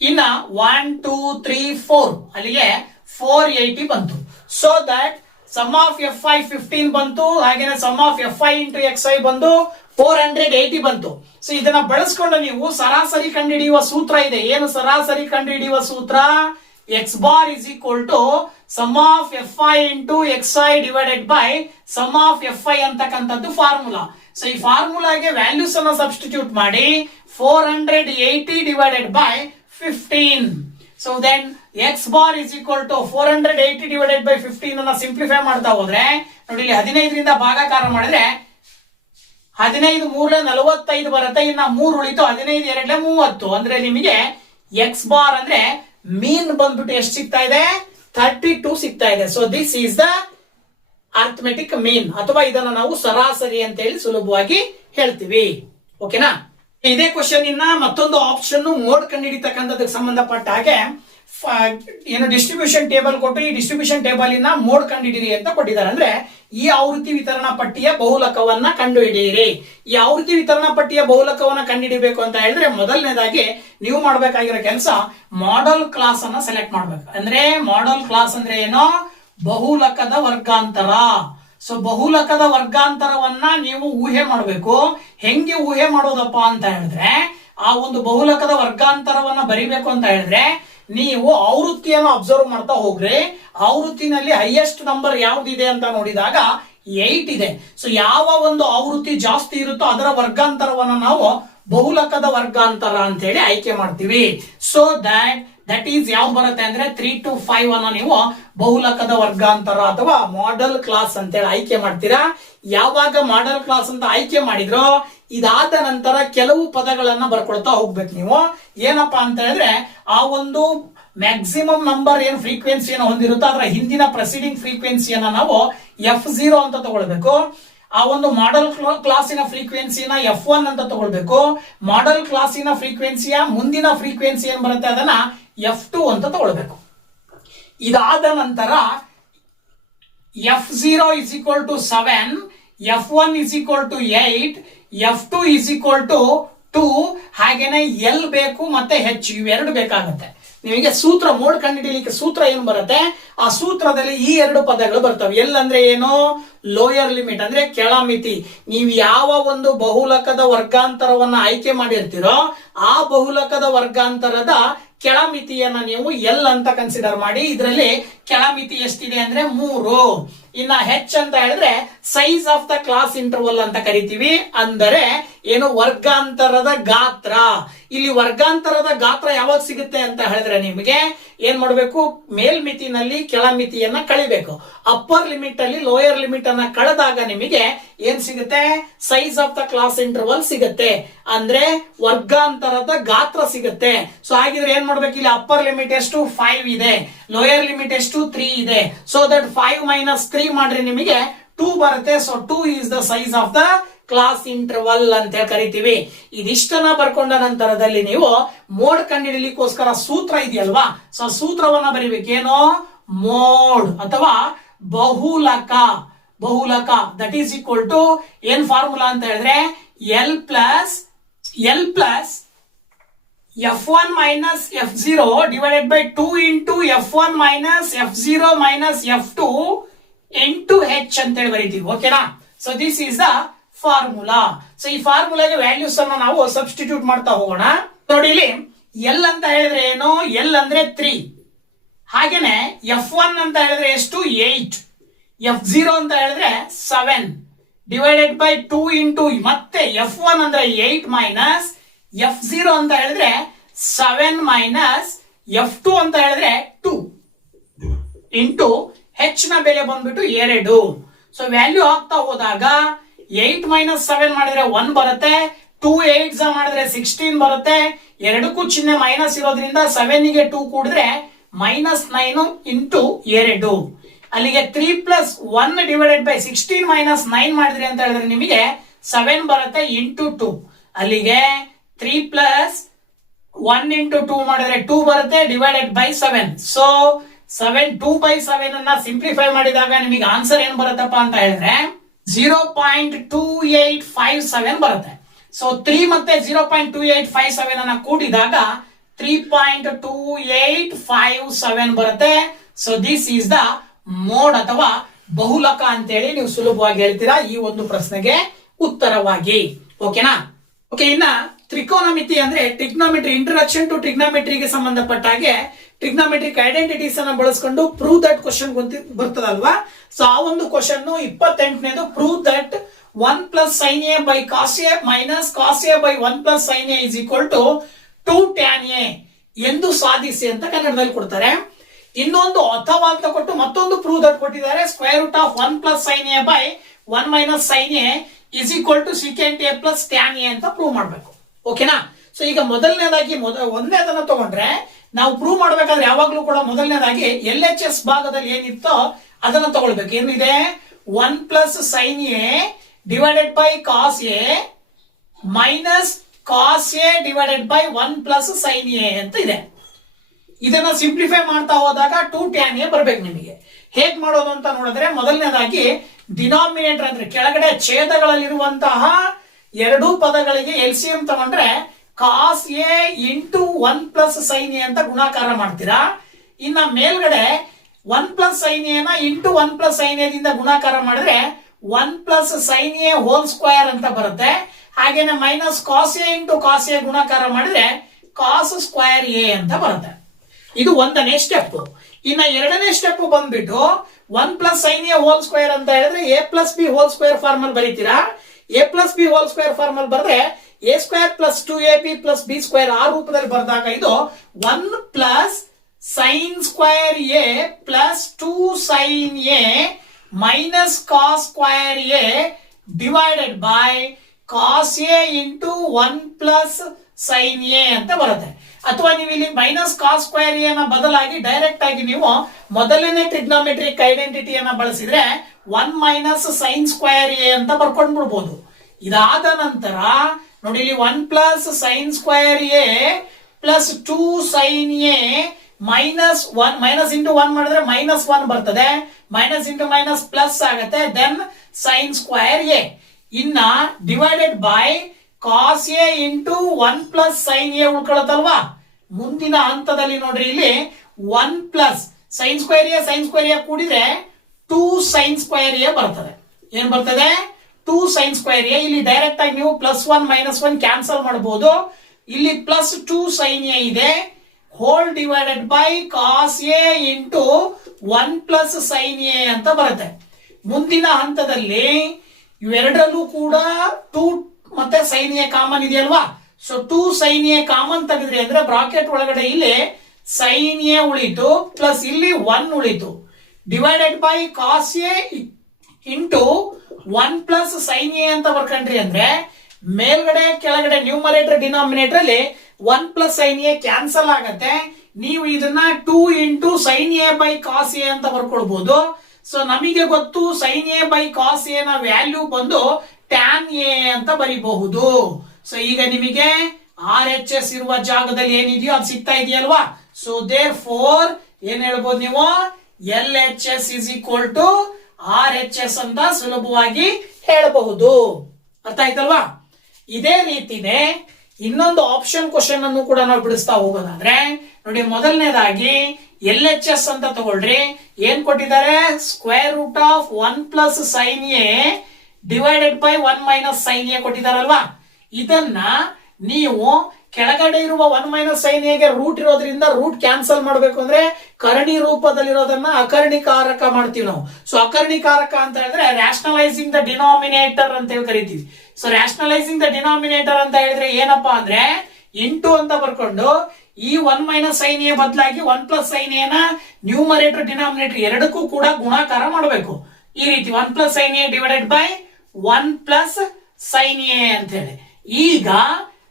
ಇನ್ನ 1 2 3 4 ಅಲ್ಲಿಗೆ 480 ಬಂತು. So that sum of FI 15 ಬಂತು, ಹಾಗೇನೆ sum of FI into XI ಬಂದು 480 ಬಂತು. ಸೊ ಇದನ್ನ ಬಳಸ್ಕೊಂಡು ನೀವು ಸರಾಸರಿ ಕಂಡುಹಿಡಿಯುವ ಸೂತ್ರ ಇದೆ. ಏನು ಸರಾಸರಿ ಕಂಡುಹಿಡಿಯುವ ಸೂತ್ರ? X bar is equal to sum of FI into XI divided by sum of FI ಅಂತಕ್ಕಂಥದ್ದು ಫಾರ್ಮುಲಾ. ಸೊ ಈ ಫಾರ್ಮುಲಾಗೆ ವ್ಯಾಲ್ಯೂಸ್ ಅನ್ನ ಸಬ್ಸ್ಟಿಟ್ಯೂಟ್ ಮಾಡಿ 480 divided by 15. So then X bar is equal to 480 divided by 15 ಅನ್ನ ಸಿಂಪ್ಲಿಫೈ ಮಾಡ್ತಾ ಹೋದ್ರೆ ನೋಡಿ, ಇಲ್ಲಿ 15ರಿಂದ ಭಾಗಾಕಾರ ಮಾಡಿದ್ರೆ 15 3 45 ಬರುತ್ತೆ. ಇನ್ನ 3 ಉಳಿತು, 15 2 30. ಅಂದ್ರೆ ನಿಮಗೆ X bar ಅಂದ್ರೆ ಮೀನ್ ಬಂದ್ಬಿಟ್ಟು ಎಷ್ಟು ಸಿಗ್ತಾ ಇದೆ? 32 ಸಿಗ್ತಾ ಇದೆ. So this is the arithmetic mean, ಅಥವಾ ಇದನ್ನ ನಾವು ಸರಾಸರಿ ಅಂತ ಹೇಳಿ ಸುಲಭವಾಗಿ ಹೇಳ್ತೀವಿ. ಓಕೆನಾ? ಇದೇ ಕ್ವಶನ್ ಇನ್ನ ಮತ್ತೊಂದು ಆಪ್ಷನ್ ಮೋಡ್ ಕಂಡುಹಿಡಿತಕ್ಕಂಥದಕ್ಕೆ ಸಂಬಂಧಪಟ್ಟ ಹಾಗೆ ಏನು ಡಿಸ್ಟ್ರಿಬ್ಯೂಷನ್ ಟೇಬಲ್ ಕೊಟ್ಟು ಈ ಡಿಸ್ಟ್ರಿಬ್ಯೂಷನ್ ಟೇಬಲ್ ಇನ್ನ ಮೋಡ್ ಕಂಡುಹಿಡಿಯಿರಿ ಅಂತ ಕೊಟ್ಟಿದ್ದಾರೆ. ಅಂದ್ರೆ ಈ ಆವೃತ್ತಿ ವಿತರಣಾ ಪಟ್ಟಿಯ ಬಹುಲಕವನ್ನ ಕಂಡುಹಿಡಿಯಿರಿ. ಈ ಆವೃತ್ತಿ ವಿತರಣಾ ಪಟ್ಟಿಯ ಬಹುಲಕವನ್ನ ಕಂಡುಹಿಡಿಬೇಕು ಅಂತ ಹೇಳಿದ್ರೆ, ಮೊದಲನೇದಾಗಿ ನೀವು ಮಾಡಬೇಕಾಗಿರೋ ಕೆಲಸ ಮಾಡೆಲ್ ಕ್ಲಾಸ್ ಅನ್ನ ಸೆಲೆಕ್ಟ್ ಮಾಡ್ಬೇಕು. ಅಂದ್ರೆ ಮಾಡೆಲ್ ಕ್ಲಾಸ್ ಅಂದ್ರೆ ಏನೋ ಬಹುಲಕದ ವರ್ಗಾಂತರ. ಸೊ ಬಹುಲಕದ ವರ್ಗಾಂತರವನ್ನ ನೀವು ಊಹೆ ಮಾಡಬೇಕು. ಹೆಂಗೆ ಊಹೆ ಮಾಡೋದಪ್ಪ ಅಂತ ಹೇಳಿದ್ರೆ, ಆ ಒಂದು ಬಹುಲಕದ ವರ್ಗಾಂತರವನ್ನ ಬರಿಬೇಕು ಅಂತ ಹೇಳಿದ್ರೆ ನೀವು ಆವೃತ್ತಿಯನ್ನು ಅಬ್ಸರ್ವ್ ಮಾಡ್ತಾ ಹೋಗ್ರಿ. ಆವೃತ್ತಿನಲ್ಲಿ ಹೈಯೆಸ್ಟ್ ನಂಬರ್ ಯಾವ್ದಿದೆ ಅಂತ ನೋಡಿದಾಗ 8 ಇದೆ. ಸೊ ಯಾವ ಒಂದು ಆವೃತ್ತಿ ಜಾಸ್ತಿ ಇರುತ್ತೋ ಅದರ ವರ್ಗಾಂತರವನ್ನ ನಾವು ಬಹುಲಕದ ವರ್ಗಾಂತರ ಅಂತ ಹೇಳಿ ಆಯ್ಕೆ ಮಾಡ್ತೀವಿ. ಸೊ ದಟ್ ಈಸ್ ಯಾವ್ದು ಬರುತ್ತೆ ಅಂದ್ರೆ 3 to 5 ಅನ್ನ ನೀವು ಬಹುಲಕದ ವರ್ಗಾಂತರ ಅಥವಾ ಮಾಡೆಲ್ ಕ್ಲಾಸ್ ಅಂತ ಹೇಳಿ ಆಯ್ಕೆ ಮಾಡ್ತೀರಾ. ಯಾವಾಗ ಮಾಡೆಲ್ ಕ್ಲಾಸ್ ಅಂತ ಆಯ್ಕೆ ಮಾಡಿದ್ರೋ ಇದಾದ ನಂತರ ಕೆಲವು ಪದಗಳನ್ನ ಬರ್ಕೊಳ್ತಾ ಹೋಗ್ಬೇಕು ನೀವು. ಏನಪ್ಪಾ ಅಂತ ಹೇಳಿದ್ರೆ, ಆ ಒಂದು ಮ್ಯಾಕ್ಸಿಮಮ್ ನಂಬರ್ ಏನು ಫ್ರೀಕ್ವೆನ್ಸಿಯನ್ನು ಹೊಂದಿರುತ್ತೋ ಅದರ ಹಿಂದಿನ ಪ್ರೆಸಿಡಿಂಗ್ ಫ್ರೀಕ್ವೆನ್ಸಿಯನ್ನ ನಾವು F0 ಅಂತ ತಗೊಳ್ಬೇಕು. ಆ ಒಂದು ಮಾಡೆಲ್ ಕ್ಲಾಸಿನ ಫ್ರೀಕ್ವೆನ್ಸಿನ F1 ಅಂತ ತಗೊಳ್ಬೇಕು. ಮಾಡೆಲ್ ಕ್ಲಾಸಿನ ಫ್ರೀಕ್ವೆನ್ಸಿಯ ಮುಂದಿನ ಫ್ರೀಕ್ವೆನ್ಸಿ ಏನ್ ಬರುತ್ತೆ ಅದನ್ನ F2 ಅಂತ ತಗೊಳ್ಬೇಕು. ಇದಾದ ನಂತರ F0 is equal to 7, F1 is equal to 8, F2 is equal to 2, ಹಾಗೇನೆ L ಬೇಕು ಮತ್ತೆ H ಇವೆರಡು ಬೇಕಾಗುತ್ತೆ. ನಿಮಗೆ ಸೂತ್ರ ಮೋಡ್ ಕಂಡುಹಿಡಿಯಲಿಕ್ಕೆ ಸೂತ್ರ ಏನು ಬರುತ್ತೆ, ಆ ಸೂತ್ರದಲ್ಲಿ ಈ ಎರಡು ಪದಗಳು ಬರ್ತವೆ. ಎಲ್ ಅಂದ್ರೆ ಏನು? ಲೋಯರ್ ಲಿಮಿಟ್ ಅಂದ್ರೆ ಕೆಳಮಿತಿ. ನೀವು ಯಾವ ಒಂದು ಬಹುಲಕದ ವರ್ಗಾಂತರವನ್ನ ಆಯ್ಕೆ ಮಾಡಿರ್ತೀರೋ ಆ ಬಹುಲಕದ ವರ್ಗಾಂತರದ ಕೆಳಮಿತಿಯನ್ನ ನೀವು ಎಲ್ ಅಂತ ಕನ್ಸಿಡರ್ ಮಾಡಿ. ಇದರಲ್ಲಿ ಕೆಳಮಿತಿ ಎಷ್ಟಿದೆ ಅಂದ್ರೆ 3. ಇನ್ನ ಹೆಚ್ ಅಂತ ಹೇಳಿದ್ರೆ size of the class interval ಅಂತ ಕರಿತೀವಿ. ಅಂದರೆ ಏನು, ವರ್ಗಾಂತರದ ಗಾತ್ರ. ಇಲ್ಲಿ ವರ್ಗಾಂತರದ ಗಾತ್ರ ಯಾವಾಗ ಸಿಗುತ್ತೆ ಅಂತ ಹೇಳಿದ್ರೆ ನಿಮಗೆ ಏನ್ ಮಾಡಬೇಕು, ಮೇಲ್ಮಿತಿನಲ್ಲಿ ಕೆಳಮಿತಿಯನ್ನ ಕಳಿಬೇಕು. ಅಪ್ಪರ್ ಲಿಮಿಟ್ ಅಲ್ಲಿ ಲೋಯರ್ ಲಿಮಿಟ್ ಅನ್ನ ಕಳೆದಾಗ ನಿಮಗೆ ಏನ್ ಸಿಗುತ್ತೆ, size of the class interval ಸಿಗುತ್ತೆ. ಅಂದ್ರೆ ವರ್ಗಾಂತರದ ಗಾತ್ರ ಸಿಗುತ್ತೆ. ಸೊ ಹಾಗಿದ್ರೆ ಏನ್ ಮಾಡ್ಬೇಕು, ಇಲ್ಲಿ ಅಪ್ಪರ್ ಲಿಮಿಟ್ ಎಷ್ಟು 5 ಇದೆ, ಲೋಯರ್ ಲಿಮಿಟ್ ಎಷ್ಟು 3 ಇದೆ. ಸೊ ದಟ್ 5 ಮೈನಸ್ 3 ಮಾಡ್ರಿ ನಿಮಗೆ 2 ಬರುತ್ತೆ. So 2 is the size of the class interval ಅಂತ ಕರಿತೀವಿ. ಇದಿಷ್ಟನ್ನ ಬರ್ಕೊಂಡ ನಂತರದಲ್ಲಿ ನೀವು ಮೋಡ್ ಕಂಡುಹಿಡಿಯಲಿಕ್ಕೋಸ್ಕರ ಸೂತ್ರ ಇದೆಯಲ್ವಾ, ಸೊ ಸೂತ್ರವನ್ನ ಬರೀಬೇಕೇನೋ, ಮೋಡ್ ಅಥವಾ ಬಹುಲಕ. ದಟ್ ಈಸ್ ಈಕ್ವಲ್ ಟು ಏನ್ ಫಾರ್ಮುಲಾ ಅಂತ ಹೇಳಿದ್ರೆ L plus f1 minus f0 divided by 2 into f1 minus f0 minus f2 into h ಅಂತ ಹೇಳಿ ಬರೀತೀವಿ. ಓಕೆನಾ? So this is the formula. So ಈ ಫಾರ್ಮುಲಾಗೆ ವ್ಯಾಲ್ಯೂಸ್ ಅನ್ನ ನಾವು ಸಬ್ಸ್ಟಿಟ್ಯೂಟ್ ಮಾಡ್ತಾ ಹೋಗೋಣ. ನೋಡಿ ಇಲ್ಲಿ ಎಲ್ ಅಂತ ಹೇಳಿದ್ರೆ ಏನು, ಎಲ್ ಅಂದ್ರೆ 3. ಹಾಗೇನೆ f1 ಅಂತ ಹೇಳಿದ್ರೆ ಎಷ್ಟು 8, f0 ಅಂತ ಹೇಳಿದ್ರೆ 7 ಡಿವೈಡೆಡ್ ಬೈ 2 ಇಂಟು ಮತ್ತೆ f1 ಅಂದ್ರೆ 8 ಮೈನಸ್ f0 ಅಂತ ಹೇಳಿದ್ರೆ 7 ಮೈನಸ್ f2 ಅಂತ ಹೇಳಿದ್ರೆ 2 ಇಂಟು h ನ ಬೆಲೆ ಬಂದ್ಬಿಟ್ಟು 2. ಸೊ ವ್ಯಾಲ್ಯೂ ಆಗ್ತಾ ಹೋದಾಗ 8 ಮೈನಸ್ 7 ಮಾಡಿದ್ರೆ 1 ಬರುತ್ತೆ, 2 8 ಮಾಡಿದ್ರೆ 16 ಬರುತ್ತೆ. ಎರಡಕ್ಕೂ ಚಿಹ್ನೆ ಮೈನಸ್ ಇರೋದ್ರಿಂದ 7 ಗೆ 2 ಕೂಡಿದ್ರೆ ಮೈನಸ್ 9 ಇಂಟು 2. ಅಲ್ಲಿಗೆ 3 ಪ್ಲಸ್ 1 ಡಿವೈಡೆಡ್ ಬೈ 16 ಮೈನಸ್ 9 ಮಾಡಿದ್ರಿ ಅಂತ ಹೇಳಿದ್ರೆ ನಿಮಗೆ 7 ಬರುತ್ತೆ ಇಂಟು 2. ಅಲ್ಲಿಗೆ 3 ಪ್ಲಸ್ 1 ಇಂಟು 2 ಮಾಡಿದ್ರೆ 2 ಬರುತ್ತೆ ಡಿವೈಡೆಡ್ ಬೈ 7. ಸೊ 2 ಬೈ 7 ಅನ್ನ ಸಿಂಪ್ಲಿಫೈ ಮಾಡಿದಾಗ ನಿಮಗೆ ಆನ್ಸರ್ ಏನ್ ಬರುತ್ತಪ್ಪ ಅಂತ ಹೇಳಿದ್ರೆ 0.2857 ಬರುತ್ತೆ. ಸೊ 3 ಮತ್ತೆ 0.2857 ಅನ್ನ ಕೂಡಿದಾಗ 3.2857 ಬರುತ್ತೆ. So this is the mode ಅಥವಾ ಬಹುಲಕ ಅಂತೇಳಿ ನೀವು ಸುಲಭವಾಗಿ ಹೇಳ್ತೀರಾ ಈ ಒಂದು ಪ್ರಶ್ನೆಗೆ ಉತ್ತರವಾಗಿ. ಓಕೆನಾ? ಓಕೆ, ಇನ್ನ ತ್ರಿಕೋನಮಿತಿ ಅಂದ್ರೆ ಟ್ರಿಗ್ನೋಮೆಟ್ರಿ, ಇಂಟ್ರಡಕ್ಷನ್ ಟು ಟ್ರಿಗ್ನೋಮೆಟ್ರಿಗೆ ಸಂಬಂಧಪಟ್ಟ ಹಾಗೆ ಟ್ರಿಗ್ನೋಮೆಟ್ರಿಕ್ ಐಡೆಂಟಿಟೀಸ್ ಅನ್ನ ಬಳಸ್ಕೊಂಡು ಪ್ರೂವ್ ದಟ್ ಕ್ವಶನ್ ಬರ್ತದಲ್ವಾ. ಸೊ ಆ ಒಂದು ಕ್ವಶನ್ 28ನೇದು, prove that 1 plus sine A by cos A minus cos A by 1 plus sine A is equal to 2 tan A ಎಂದು ಸಾಧಿಸಿ ಅಂತ ಕನ್ನಡದಲ್ಲಿ ಕೊಡ್ತಾರೆ. ಇನ್ನೊಂದು ಅಥವಾ ಅಂತ ಕೊಟ್ಟು ಮತ್ತೊಂದು ಪ್ರೂವ್ ದಟ್ ಕೊಟ್ಟಿದ್ದಾರೆ, square root of 1 plus sine A by 1 minus sine A is equal to secant A plus tan A ಅಂತ ಪ್ರೂವ್ ಮಾಡಬೇಕು. ಓಕೆನಾ? ಸೊ ಈಗ ಮೊದಲನೇದಾಗಿ ಒಂದನೇದನ್ನ ತಗೊಂಡ್ರೆ ನಾವು ಪ್ರೂವ್ ಮಾಡಬೇಕಾದ್ರೆ ಯಾವಾಗ್ಲೂ ಕೂಡ ಮೊದಲನೇದಾಗಿ ಎಲ್ ಎಚ್ ಎಸ್ ಭಾಗದಲ್ಲಿ ಏನಿತ್ತೋ ಅದನ್ನ ತಗೊಳ್ಬೇಕು. ಏನಿದೆ, 1 plus sine A divided by cos A minus cos A divided by 1 plus sine A ಅಂತ ಇದೆ. ಇದನ್ನ ಸಿಂಪ್ಲಿಫೈ ಮಾಡ್ತಾ ಹೋದಾಗ 2 ಟ್ಯಾನ್ ಎ ಬರ್ಬೇಕು ನಿಮಗೆ. ಹೇಗ್ ಮಾಡೋದು ಅಂತ ನೋಡಿದ್ರೆ ಮೊದಲನೇದಾಗಿ ಡಿನಾಮಿನೇಟರ್ ಅಂದ್ರೆ ಕೆಳಗಡೆ ಛೇದಗಳಲ್ಲಿರುವಂತಹ ಎರಡೂ ಪದಗಳಿಗೆ ಎಲ್ಸಿಎಂ ತಗೊಂಡ್ರೆ cos A into 1 plus sine A ಅಂತ ಗುಣಾಕಾರ ಮಾಡ್ತೀರಾ. ಇನ್ನ ಮೇಲ್ಗಡೆ 1 ಪ್ಲಸ್ ಸೈನ್ ಎನ ಇಂಟು 1 ಪ್ಲಸ್ ಸೈನ್ ಎ ದಿಂದ ಗುಣಾಕಾರ ಮಾಡಿದ್ರೆ 1 plus sine A whole square ಅಂತ ಬರುತ್ತೆ. ಹಾಗೇನೆ minus cos A into cos A ಗುಣಾಕಾರ ಮಾಡಿದ್ರೆ ಕಾಸ್ ಸ್ಕ್ವೇರ್ ಎ ಅಂತ ಬರುತ್ತೆ. ಇದು ಒಂದನೇ ಸ್ಟೆಪ್. ಇನ್ನ ಎರಡನೇ ಸ್ಟೆಪ್ ಬಂದ್ಬಿಟ್ಟು 1 plus sine A whole square ಅಂತ ಹೇಳಿದ್ರೆ A plus B whole square formula ಬರೀತೀರಾ. A plus B whole square formula ಬರೆದ್ರೆ A square plus 2ab plus B square ಆ ರೂಪದಲ್ಲಿ ಬರೆದಾಗ ಇದು 1 plus sine square A plus 2 sine A minus cos square A divided by cos A into 1 plus sine A ಅಂತ ಬರುತ್ತೆ. ಅಥವಾ ನೀವು ಇಲ್ಲಿ ಮೈನಸ್ ಕಾಸ್ ಸ್ಕ್ವೇರ್ ಎ ನ ಬದಲಾಗಿ ಡೈರೆಕ್ಟ್ ಆಗಿ ನೀವು ಮೊದಲನೇ ಟ್ರಿಗ್ನೋಮೆಟ್ರಿಕ್ ಐಡೆಂಟಿಟಿಯನ್ನ ಬಳಸಿದ್ರೆ 1 ಮೈನಸ್ ಸೈನ್ ಸ್ಕ್ವೇರ್ ಎ ಅಂತ ಬರ್ಕೊಂಡು ಬಿಡ್ಬೋದು. ಇದಾದ ನಂತರ ನೋಡಿ ಇಲ್ಲಿ 1 plus sine square A plus 2 sine A minus 1 minus into 1 ಮಾಡಿದ್ರೆ ಮೈನಸ್ 1 ಬರ್ತದೆ, ಮೈನಸ್ ಇಂಟು ಮೈನಸ್ ಪ್ಲಸ್ ಆಗುತ್ತೆ, ದೆನ್ ಸೈನ್ ಸ್ಕ್ವೇರ್ ಎ. ಇನ್ನ divided by cos A into 1 plus sine A ಉಳ್ಕೊಳತ್ತಲ್ವಾ. ಮುಂದಿನ ಹಂತದಲ್ಲಿ ನೋಡ್ರಿ ಇಲ್ಲಿ 1 ಪ್ಲಸ್ ಸೈನ್ ಸ್ಕ್ವೇರ್ ಎ ಕೂಡಿದ್ರೆ 2 ಸೈನ್ ಸ್ಕ್ವೇರ್ ಎ ಬರ್ತದೆ. ಏನ್ ಬರ್ತದೆ? 2 ಸೈನ್ ಸ್ಕ್ವೇರ್ ಎ. ಇಲ್ಲಿ ಡೈರೆಕ್ಟ್ ಆಗಿ ನೀವು ಪ್ಲಸ್ 1 ಮೈನಸ್ 1 ಕ್ಯಾನ್ಸಲ್ ಮಾಡಬಹುದು. ಇಲ್ಲಿ ಪ್ಲಸ್ 2 ಸೈನ್ ಎ ಇದೆ, whole divided by cos A into 1 plus sine A ಅಂತ ಬರುತ್ತೆ. ಮುಂದಿನ ಹಂತದಲ್ಲಿ ಇವೆರಡರಲ್ಲೂ ಕೂಡ 2 ಮತ್ತೆ ಸೈನ್ ಎ ಕಾಮನ್ ಇದೆಯಲ್ವಾ, ಸೊ 2 ಸೈನ್ ಎ ಕಾಮನ್ ತೆಗೆದ್ರಿ ಅಂದ್ರೆ ಬ್ರಾಕೆಟ್ ಒಳಗಡೆ ಇಲ್ಲಿ ಸೈನ್ ಎ ಉಳಿತು ಪ್ಲಸ್ ಇಲ್ಲಿ 1 ಉಳಿತು, divided by cos A into 1 plus sine A ಅಂತ ಬರ್ಕೊಂಡ್ರಿ ಅಂದ್ರೆ ಮೇಲ್ಗಡೆ ಕೆಳಗಡೆ ನ್ಯೂಮರೇಟರ್ ಡಿನಾಮಿನೇಟರ್ ಅಲ್ಲಿ 1 ಪ್ಲಸ್ ಸೈನ್ ಎ ಕ್ಯಾನ್ಸಲ್ ಆಗತ್ತೆ. ನೀವು ಇದನ್ನ 2 into sine A by cos A ಅಂತ ಬರ್ಕೊಳ್ಬಹುದು. ಸೊ ನಮಗೆ ಗೊತ್ತು sine A by cos A ನ ವ್ಯಾಲ್ಯೂ ಬಂದು ಟ್ಯಾನ್ ಎ ಅಂತ ಬರೀಬಹುದು. ಸೊ ಈಗ ನಿಮಗೆ ಆರ್ ಎಚ್ ಎಸ್ ಇರುವ ಜಾಗದಲ್ಲಿ ಏನಿದೆಯೋ ಅದು ಸಿಗ್ತಾ ಇದೆಯಲ್ವಾ. ಸೊ ದೇರ್ ಫೋರ್ ಏನ್ ಹೇಳ್ಬೋದು ನೀವು, L H S is equal to R H S ಅಂತ ಸುಲಭವಾಗಿ ಹೇಳಬಹುದು. ಅರ್ಥ ಆಯ್ತಲ್ವಾ. ಇದೇ ರೀತಿನೇ ಇನ್ನೊಂದು ಆಪ್ಷನ್ ಕ್ವಶನ್ ಅನ್ನು ಕೂಡ ನಾವು ಬಿಡಿಸ್ತಾ ಹೋಗೋದಾದ್ರೆ ನೋಡಿ, ಮೊದಲನೇದಾಗಿ ಎಲ್ ಎಚ್ ಎಸ್ ಅಂತ ತಗೊಳ್ರಿ. ಏನ್ ಕೊಟ್ಟಿದ್ದಾರೆ, square root of 1 plus sine A divided by 1 minus sine A ಕೊಟ್ಟಿದಾರಲ್ವಾ. ಇದನ್ನ ನೀವು ಕೆಳಗಡೆ ಇರುವ 1 ಮೈನಸ್ ಸೈನ್ ಎಗೆ ರೂಟ್ ಇರೋದ್ರಿಂದ ರೂಟ್ ಕ್ಯಾನ್ಸಲ್ ಮಾಡಬೇಕು ಅಂದ್ರೆ ಕರ್ಣಿ ರೂಪದಲ್ಲಿರೋದನ್ನ ಅಕರ್ಣಿಕಾರಕ ಮಾಡ್ತೀವಿ ನಾವು. ಸೊ ಅಕರ್ಣಿಕಾರಕ ಅಂತ ಹೇಳಿದ್ರೆ ರ್ಯಾಷನಲೈಸಿಂಗ್ ದ ಡಿನಾಮಿನೇಟರ್ ಅಂತ ಹೇಳಿ ಕರಿತೀವಿ. ಸೊ ರ್ಯಾಷನಲೈಸಿಂಗ್ ದ ಡಿನಾಮಿನೇಟರ್ ಅಂತ ಹೇಳಿದ್ರೆ ಏನಪ್ಪಾ ಅಂದ್ರೆ ಇಂಟು ಅಂತ ಬರ್ಕೊಂಡು ಈ 1 ಮೈನಸ್ ಸೈನ್ ಎ ಬದಲಾಗಿ 1 ಪ್ಲಸ್ ಸೈನ್ ಎ ನ ನ್ಯೂಮರೇಟರ್ ಡಿನಾಮಿನೇಟರ್ ಎರಡಕ್ಕೂ ಕೂಡ ಗುಣಾಕಾರ ಮಾಡಬೇಕು. ಈ ರೀತಿ 1 plus sine A divided by 1 plus sine A ಅಂತ ಹೇಳಿ. ಈಗ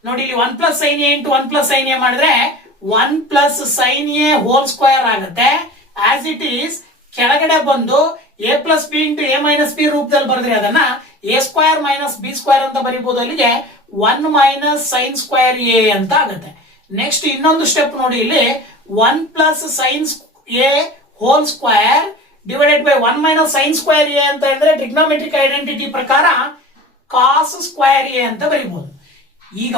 ನೋಡಿ ಇಲ್ಲಿ 1 plus sine A into 1 plus sine A ಮಾಡಿದ್ರೆ 1 plus sine A whole square ಆಗುತ್ತೆ. ಆಸ್ ಇಟ್ ಈಸ್ ಕೆಳಗಡೆ ಬಂದು A plus B into A minus B ರೂಪದಲ್ಲಿ ಬರೆದ್ರೆ ಅದನ್ನ A square minus B square ಅಂತ ಬರೀಬಹುದು. ಅಲ್ಲಿಗೆ 1 ಮೈನಸ್ ಸೈನ್ ಸ್ಕ್ವೇರ್ ಎ ಅಂತ ಆಗುತ್ತೆ. ನೆಕ್ಸ್ಟ್ ಇನ್ನೊಂದು ಸ್ಟೆಪ್ ನೋಡಿ, ಇಲ್ಲಿ 1 plus sine A whole square divided by 1 minus sine square A ಅಂತ ಹೇಳಿದ್ರೆ ಟ್ರಿಗ್ನೋಮೆಟ್ರಿಕ್ ಐಡೆಂಟಿಟಿ ಪ್ರಕಾರ ಕಾಸ್ ಸ್ಕ್ವೇರ್ ಎ ಅಂತ ಬರೀಬಹುದು. ಈಗ